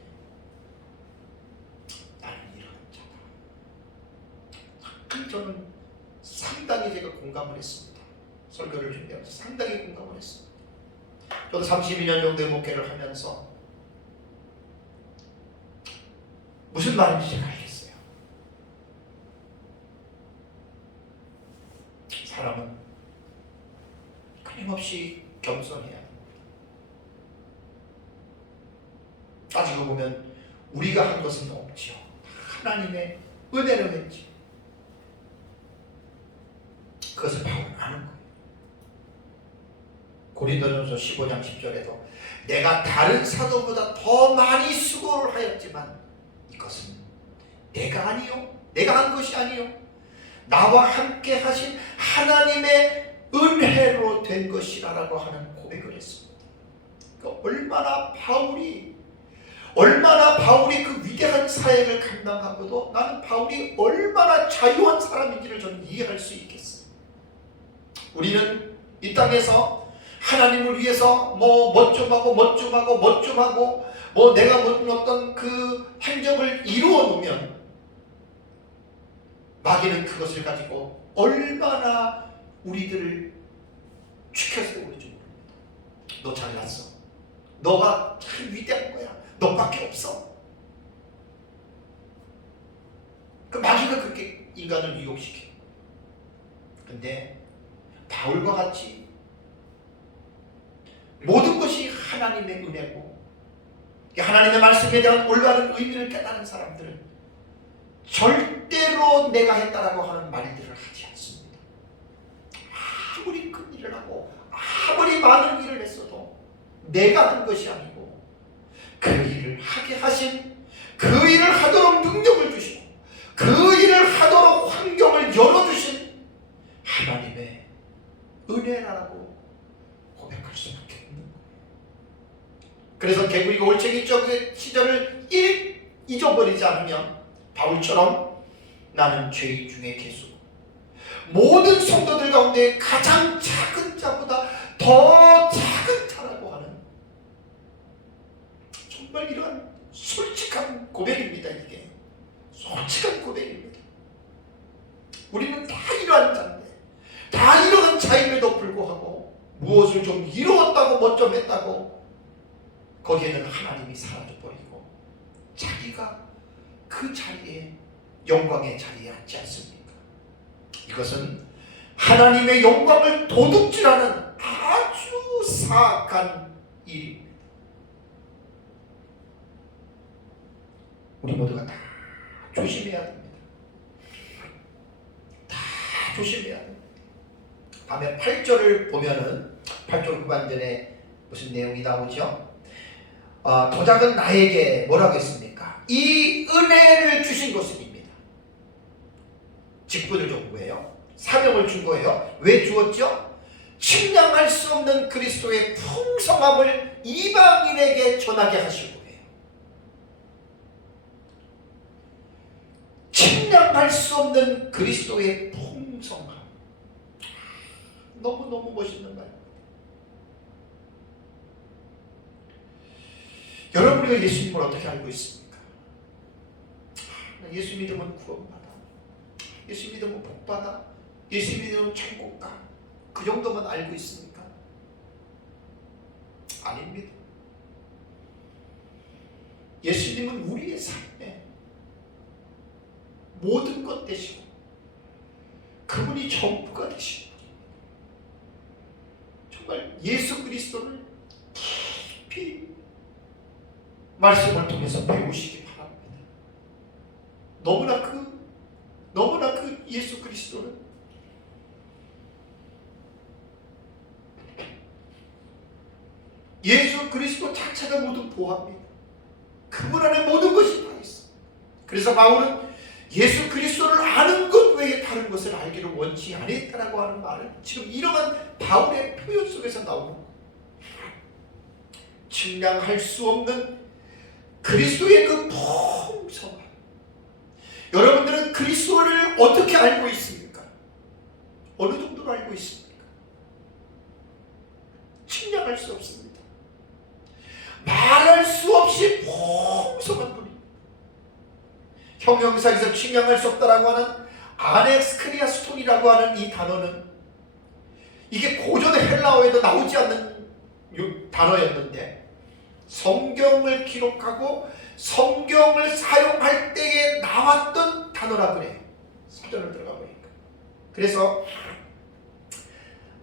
나는 이러한 자다. 저는 상당히 제가 공감을 했습니다. 설교를 준비하면서 상당히 공감을 했습니다. 저도 32년 정도의 목회를 하면서 무슨 말인지 제가 알겠어요. 사람은 끊임없이 겸손해야 합니다. 따지고 보면 우리가 한 것은 없지요. 하나님의 은혜로 했지. 그것을 바울은 아는 거예요. 고린도전서 15장 10절에도 내가 다른 사도보다 더 많이 수고를 하였지만 이것은 내가 아니요, 내가 한 것이 아니요, 나와 함께 하신 하나님의 은혜로 된 것이라고 하는 고백을 했습니다. 얼마나 바울이 그 위대한 사역을 감당하고도 나는 바울이 얼마나 자유한 사람인지를 저는 이해할 수 있겠어요. 우리는 이 땅에서 하나님을 위해서 뭐 좀 하고 내가 모든 어떤 그 행적을 이루어 놓으면 마귀는 그것을 가지고 얼마나 우리들을 추켜세우는지 모릅니다. 너 잘났어. 너가 참 위대한 거야. 너밖에 없어. 그 마귀가 그렇게 인간을 유혹시켜요. 근데 바울과 같이 모든 것이 하나님의 은혜고 하나님의 말씀에 대한 올바른 의미를 깨달은 사람들은 절대로 내가 했다라고 하는 말들을 하지 않습니다. 아무리 큰 일을 하고 아무리 많은 일을 했어도 내가 한 것이 아니고 그 일을 하게 하신, 그 일을 하도록 능력을 주시고 그 일을 하도록 환경을 열어주신 하나님의 은혜라고 고백할 수밖에 없는 거예요. 그래서 개구리가 올챙이 쪽의 시절을 잊어버리지 않으면 바울처럼 나는 죄인 중에 개수, 모든 성도들 가운데 가장 작은 자보다 더 작은 자라고 하는 정말 이러한 솔직한 고백입니다. 이게 솔직한 고백입니다. 우리는 다 이러한 자인데, 다 이러한 자임에도 불구하고 무엇을 좀 이루었다고 뭐 좀 했다고 거기에는 하나님이 사라져버리고 자기가 그 자리에, 영광의 자리에 앉지 않습니까? 이것은 하나님의 영광을 도둑질하는 아주 사악한 일입니다. 우리 모두가 다 조심해야 됩니다. 다 조심해야 됩니다. 다음에 8절을 보면은 8절 후반전에 무슨 내용이 나오죠? 도적은 나에게 뭐라고 했습니까? 이 은혜를 주신 것입니다. 직분을 준 거예요. 사명을 준 거예요. 왜 주었죠? 측량할 수 없는 그리스도의 풍성함을 이방인에게 전하게 하시고 해요. 측량할 수 없는 그리스도의 풍성함. 너무너무 멋있는 말. 여러분, 우리가 예수님을 어떻게 알고 있습니까? 예수 믿으면 구원받아, 예수 믿으면 복받아, 예수 믿으면 천국 가, 그 정도만 알고 있습니까? 아닙니다. 예수님은 우리의 삶에 모든 것 되시고 그분이 전부가 되시고, 정말 예수 그리스도를 깊이 말씀을 통해서 배우시기 바랍니다. 너무나 그 예수 그리스도는 예수 그리스도 자체가 모든 보합니다. 그분 안에 모든 것이 다 있어. 그래서 바울은 예수 그리스도를 아는 것 외에 다른 것을 알기를 원치 않았다라고 하는 말은 지금 이러한 바울의 표현 속에서 나오는 거예요. 측량할 수 없는 그리스도의 그 풍성함. 여러분들은 그리스도를 어떻게 알고 있습니까? 말할 수 없이 풍성한 분이. 형용사에서 측량할 수 없다라고 하는 아넥스크리아스톤이라고 하는 이 단어는 이게 고전의 헬라어에도 나오지 않는 단어였는데 성경을 기록하고 성경을 사용할 때에 나왔던 단어라 그래요. 사전을 들어가 보니까. 그래서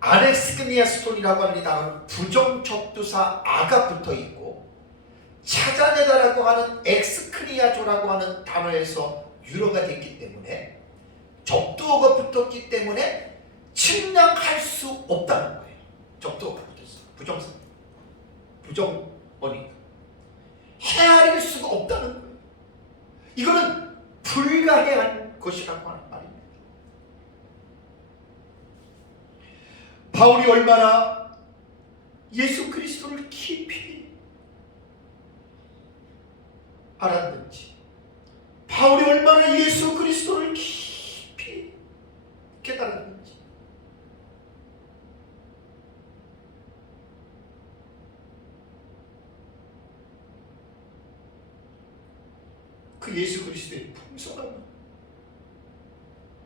아넥스크리아스톤이라고 하는 이 단어는 부정접두사 아가 붙어 있고 찾아내다라고 하는 엑스크리아조라고 하는 단어에서 유래가 됐기 때문에 접두어가 붙었기 때문에 측량할 수 없다는 거예요. 접두어가 붙었어. 부정사. 부정어니까. 헤아릴 수가 없다는 거예요. 이거는 불가해한 것이라고 하는 말입니다. 바울이 얼마나 예수 그리스도를 깊이 알았는지, 바울이 얼마나 예수 그리스도를 깊이 깨달았는지, 그 예수 그리스도의 풍성함은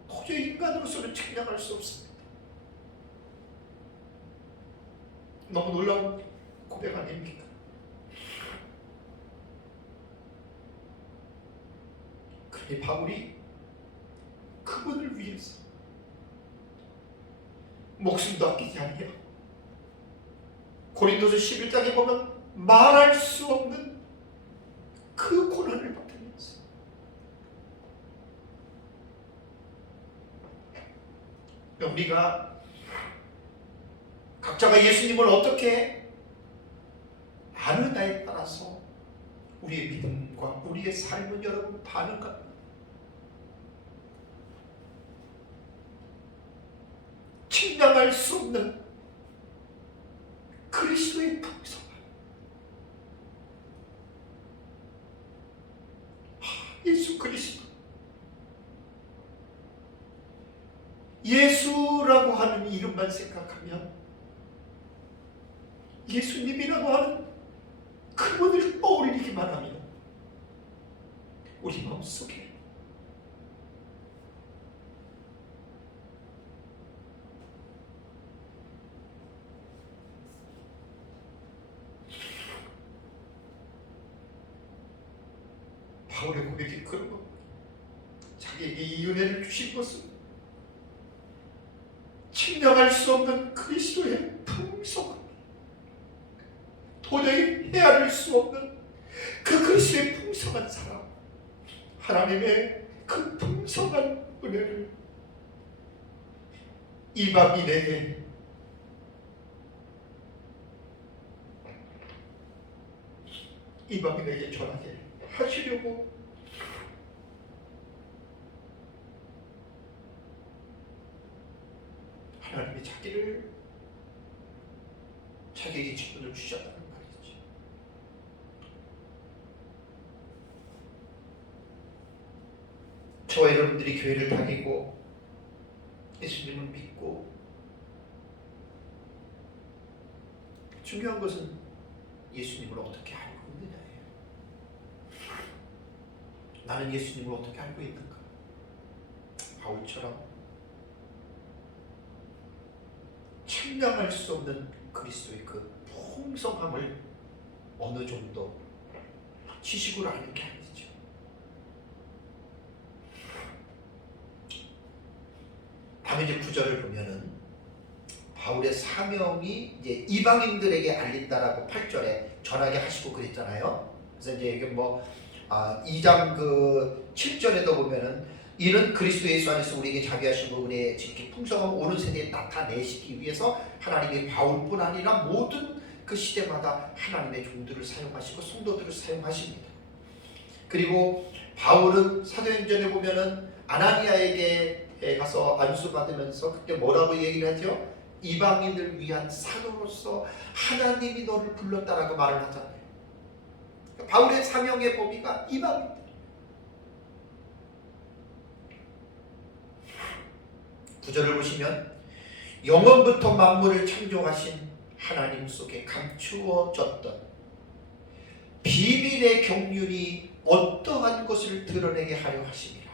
도저히 인간으로서는 측량할 수 없습니다. 너무 놀라운 고백 아닙니까? 그러니 바울이 그분을 위해서 목숨도 아끼지 아니하고 고린도서 11장에 보면 말할 수 없는 그 고난을 받으면서 우리가 각자가 예수님을 어떻게 아느냐에 따라서 우리의 믿음과 우리의 삶은 여러분 반응합니다. 측량할 수 없는 그리스도의 풍성함. 예수 그리스도. 예수라고 하는 이름만 생각하면 예수님이라고 하는 그분을 떠올리기만 하면 우리 마음속에 바울의 고백이 그런 겁니다. 자기에게 이 은혜를 주신 것은 측량할 수 없는 그리스도의 풍성함, 도저히 헤아릴 수 없는 그 그리스도의 풍성한 사랑, 하나님의 그 풍성한 은혜를 이방인에게 전하게 하시려고 하나님이 자기에게 직분을 주셨다는 말이지. 저와 여러분들이 교회를 다니고 예수님을 믿고 중요한 것은 예수님을 어떻게 알고 있느냐예요. 나는 예수님을 어떻게 알고 있는가? 바울처럼 측량할 수 없는 그리스도의 그 풍성함을 어느 정도 지식으로 아는 게 아니죠. 다음에 이제 9절을 보면은 바울의 사명이 이제 이방인들에게 알린다라고 8절에 전하게 하시고 그랬잖아요. 그래서 이제 이게 2장 7절에도 보면은 이는 그리스도 예수 안에서 우리에게 자비하신 부분의 지극히 풍성한 오는 세대에 나타내시기 위해서 하나님이 바울뿐 아니라 모든 그 시대마다 하나님의 종들을 사용하시고 성도들을 사용하십니다. 그리고 바울은 사도행전에 보면은 아나니아에게 가서 안수받으면서 그때 뭐라고 얘기를 하죠? 이방인을 위한 사도로서 하나님이 너를 불렀다라고 말을 하잖아요. 바울의 사명의 범위가 이방인. 구절을 보시면 영원부터 만물을 창조하신 하나님 속에 감추어졌던 주인의 경륜이 어떠한 것을 드러내게 하려 하심이라.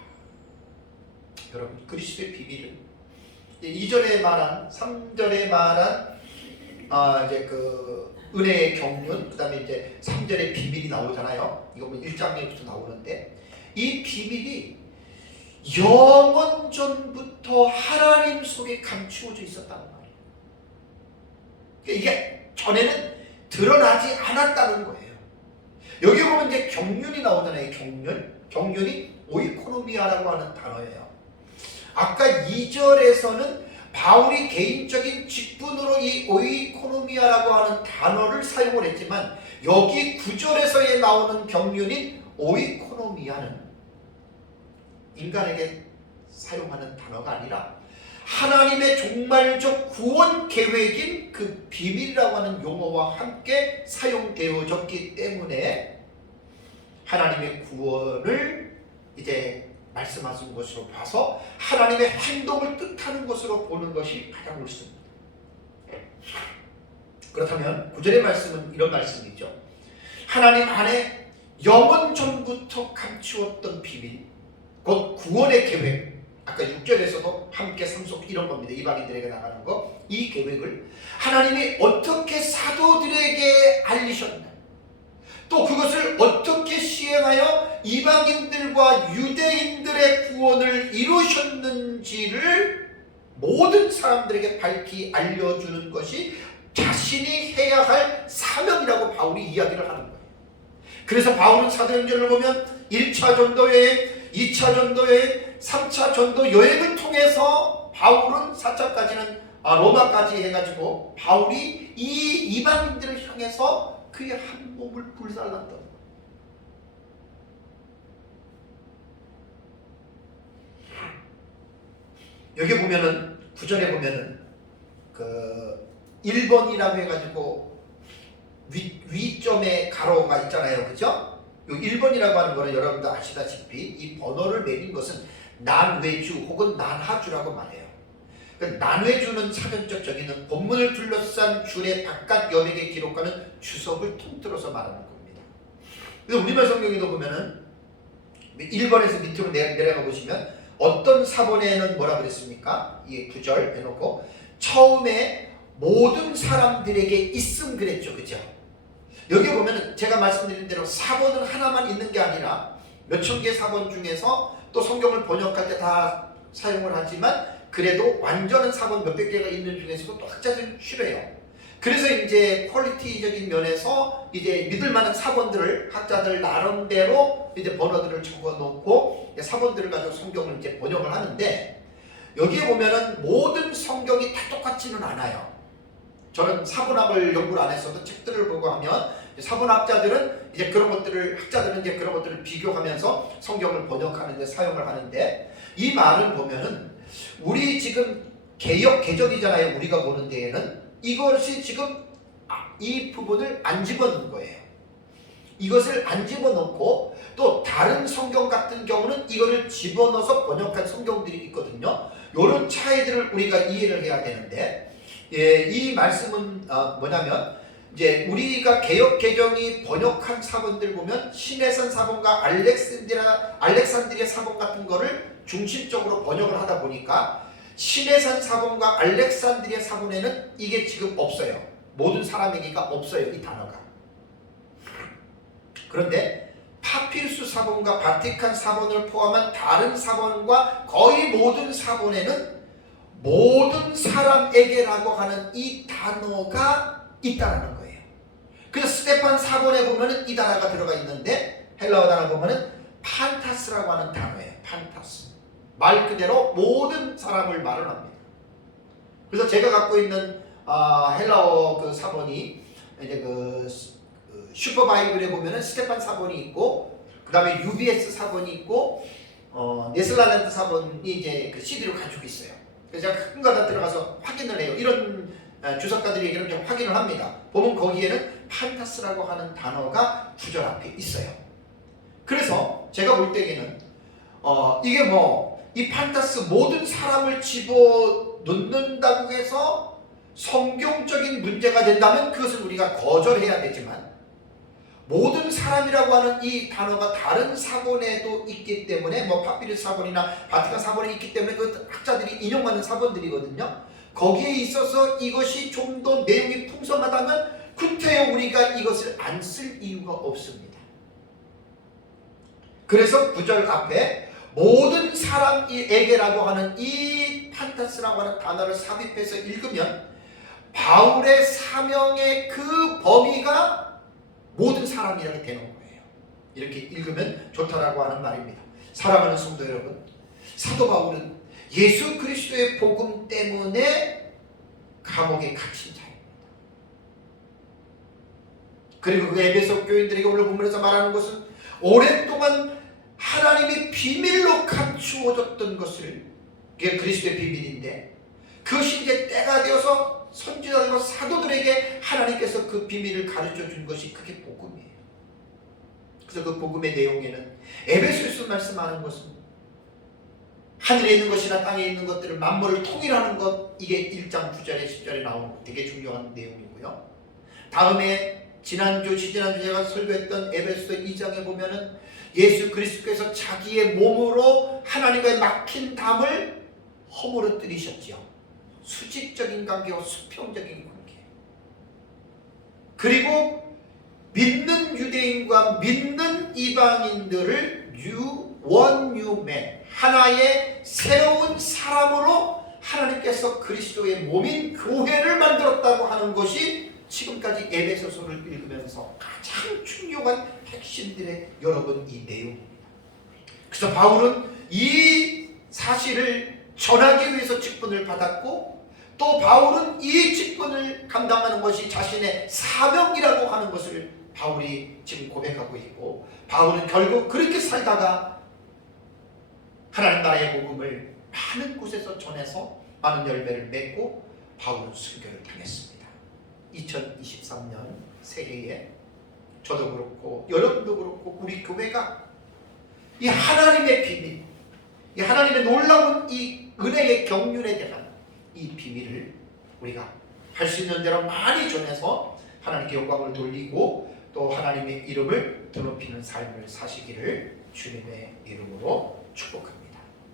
여러분, 그리스도의 비밀은 2절에 말한 3절에 말한 이제 그 은혜의 경륜, 그다음에 이제 3절에 비밀이 나오잖아요. 이거 뭐 1장에부터 나오는데 이 비밀이 영원 전부터 하나님 속에 감추어져 있었다는 말이에요. 이게 전에는 드러나지 않았다는 거예요. 여기 보면 이제 경륜이 나오잖아요. 경륜이 오이코노미아라고 하는 단어예요. 아까 2절에서는 바울이 개인적인 직분으로 이 오이코노미아라고 하는 단어를 사용을 했지만 여기 9절에서 나오는 경륜인 오이코노미아는 인간에게 사용하는 단어가 아니라 하나님의 종말적 구원 계획인 그 비밀이라고 하는 용어와 함께 사용되어졌기 때문에 하나님의 구원을 이제 말씀하신 것으로 봐서 하나님의 행동을 뜻하는 것으로 보는 것이 가장 옳습니다. 그렇다면 9절의 말씀은 이런 말씀이죠. 하나님 안에 영원 전부터 감추었던 비밀, 곧 구원의 계획, 아까 6절에서도 함께 상속 이런 겁니다. 이방인들에게 나가는 거. 이 계획을 하나님이 어떻게 사도들에게 알리셨나, 또 그것을 어떻게 시행하여 이방인들과 유대인들의 구원을 이루셨는지를 모든 사람들에게 밝히 알려주는 것이 자신이 해야 할 사명이라고 바울이 이야기를 하는 거예요. 그래서 바울은 사도행전을 보면 1차 전도여행, 2차 전도여행, 3차 전도 여행을 통해서 바울은 4차까지는 로마까지 해가지고 바울이 이 이방인들을 향해서 그의 한 몸을 불살랐던 거예요. 여기 보면은 9절에 보면은 그 1번이라고 해가지고 위점에 가로가 있잖아요. 그죠? 이 1번이라고 하는 거는 여러분도 아시다시피 이 번호를 매긴 것은 난외주 혹은 난하주라고 말해요. 난외주는 사전적 정의는 본문을 둘러싼 줄의 바깥 여백에 기록하는 주석을 통틀어서 말하는 겁니다. 그래서 우리말 성경에도 보면은 1번에서 밑으로 내려가 보시면 어떤 사본에는 뭐라 그랬습니까? 이 9절 해놓고 처음에 모든 사람들에게 있음 그랬죠. 그죠? 여기 보면은 제가 말씀드린 대로 사본은 하나만 있는 게 아니라 몇천 개 사본 중에서 또 성경을 번역할 때 다 사용을 하지만 그래도 완전한 사본 몇백 개가 있는 중에서도 또 학자들이 싫어해요. 그래서 이제 퀄리티적인 면에서 이제 믿을 만한 사본들을 학자들 나름대로 이제 번호들을 적어 놓고 사본들을 가지고 성경을 이제 번역을 하는데 여기에 보면은 모든 성경이 다 똑같지는 않아요. 저는 사본학을 연구를 안 했어도 책들을 보고 하면 사본학자들은 이제 그런 것들을 학자들은 이제 그런 것들을 비교하면서 성경을 번역하는 데 사용을 하는데 이 말을 보면은 우리 지금 개역 개정이잖아요. 우리가 보는 데에는 이것이 지금 이 부분을 안 집어넣은 거예요. 이것을 안 집어넣고 또 다른 성경 같은 경우는 이거를 집어넣어서 번역한 성경들이 있거든요. 이런 차이들을 우리가 이해를 해야 되는데 이 말씀은 뭐냐면 이제 우리가 개역 개정이 번역한 사본들 보면 시내산 사본과 알렉산드리아 사본 같은 거를 중심적으로 번역을 하다 보니까 시내산 사본과 알렉산드리아 사본에는 이게 지금 없어요. 모든 사람에게가 없어요. 이 단어가. 그런데 파피루스 사본과 바티칸 사본을 포함한 다른 사본과 거의 모든 사본에는 모든 사람에게라고 하는 이 단어가 있다는 거예요. 그래서 스테판 사본에 보면은 이 단어가 들어가 있는데 헬라어 단어 보면은 판타스라고 하는 단어예요. 판타스. 말 그대로 모든 사람을 말을 합니다. 그래서 제가 갖고 있는 헬라어 그 사본이 이제 그 슈퍼바이블에 보면은 스테판 사본이 있고 그 다음에 UBS 사본이 있고 네슬라랜드 사본이 이제 그 CD로 가지고 있어요. 그래서 제가 큰 거다 들어가서 확인을 해요. 이런 주석가들이 이렇게 확인을 합니다. 보면 거기에는 판타스라고 하는 단어가 구절 앞에 있어요. 그래서 제가 볼 때에는 이게 뭐 이 판타스 모든 사람을 집어넣는다고 해서 성경적인 문제가 된다면 그것을 우리가 거절해야 되지만 모든 사람이라고 하는 이 단어가 다른 사본에도 있기 때문에 뭐 파피루스 사본이나 바티칸 사본에 있기 때문에 그 학자들이 인용하는 사본들이거든요. 거기에 있어서 이것이 좀 더 내용이 풍성하다면 구태여 우리가 이것을 안 쓸 이유가 없습니다. 그래서 9절 앞에 모든 사람에게라고 하는 이 판타스라고 하는 단어를 삽입해서 읽으면 바울의 사명의 그 범위가 모든 사람이라게 되는 거예요. 이렇게 읽으면 좋다라고 하는 말입니다. 사랑하는 성도 여러분, 사도 바울은 예수 그리스도의 복음 때문에 감옥에 갇힌 자입니다. 그리고 그 에베소 교인들에게 오늘 본문에서 말하는 것은 오랫동안 하나님이 비밀로 감추어줬던 것을, 그게 그리스도의 비밀인데 그것이 이제 때가 되어서 선지자들과 사도들에게 하나님께서 그 비밀을 가르쳐 준 것이 그게 복음이에요. 그래서 그 복음의 내용에는 에베소에서 말씀하는 것은 하늘에 있는 것이나 땅에 있는 것들을 만물을 통일하는 것, 이게 1장 9절에 10절에 나오는 되게 중요한 내용이고요. 다음에 지난주 제가 설교했던 에베소 2장에 보면은 예수 그리스도께서 자기의 몸으로 하나님과의 막힌 담을 허물어뜨리셨죠. 수직적인 관계와 수평적인 관계. 그리고 믿는 유대인과 믿는 이방인들을 one new man, 하나의 새로운 사람으로 하나님께서 그리스도의 몸인 교회를 만들었다고 하는 것이 지금까지 에베소서를 읽으면서 가장 중요한 핵심들의 여러분 이 내용입니다. 그래서 바울은 이 사실을 전하기 위해서 직분을 받았고, 또 바울은 이 직분을 감당하는 것이 자신의 사명이라고 하는 것을 바울이 지금 고백하고 있고, 바울은 결국 그렇게 살다가 하나님 나라의 복음을 많은 곳에서 전해서 많은 열매를 맺고 바울은 순교를 당했습니다. 2023년 새해에 저도 그렇고 여러분도 그렇고 우리 교회가 이 하나님의 비밀, 이 하나님의 놀라운 이 은혜의 경륜에 대한 이 비밀을 우리가 할 수 있는 대로 많이 전해서 하나님께 영광을 돌리고 또 하나님의 이름을 드높이는 삶을 사시기를 주님의 이름으로 축복합니다.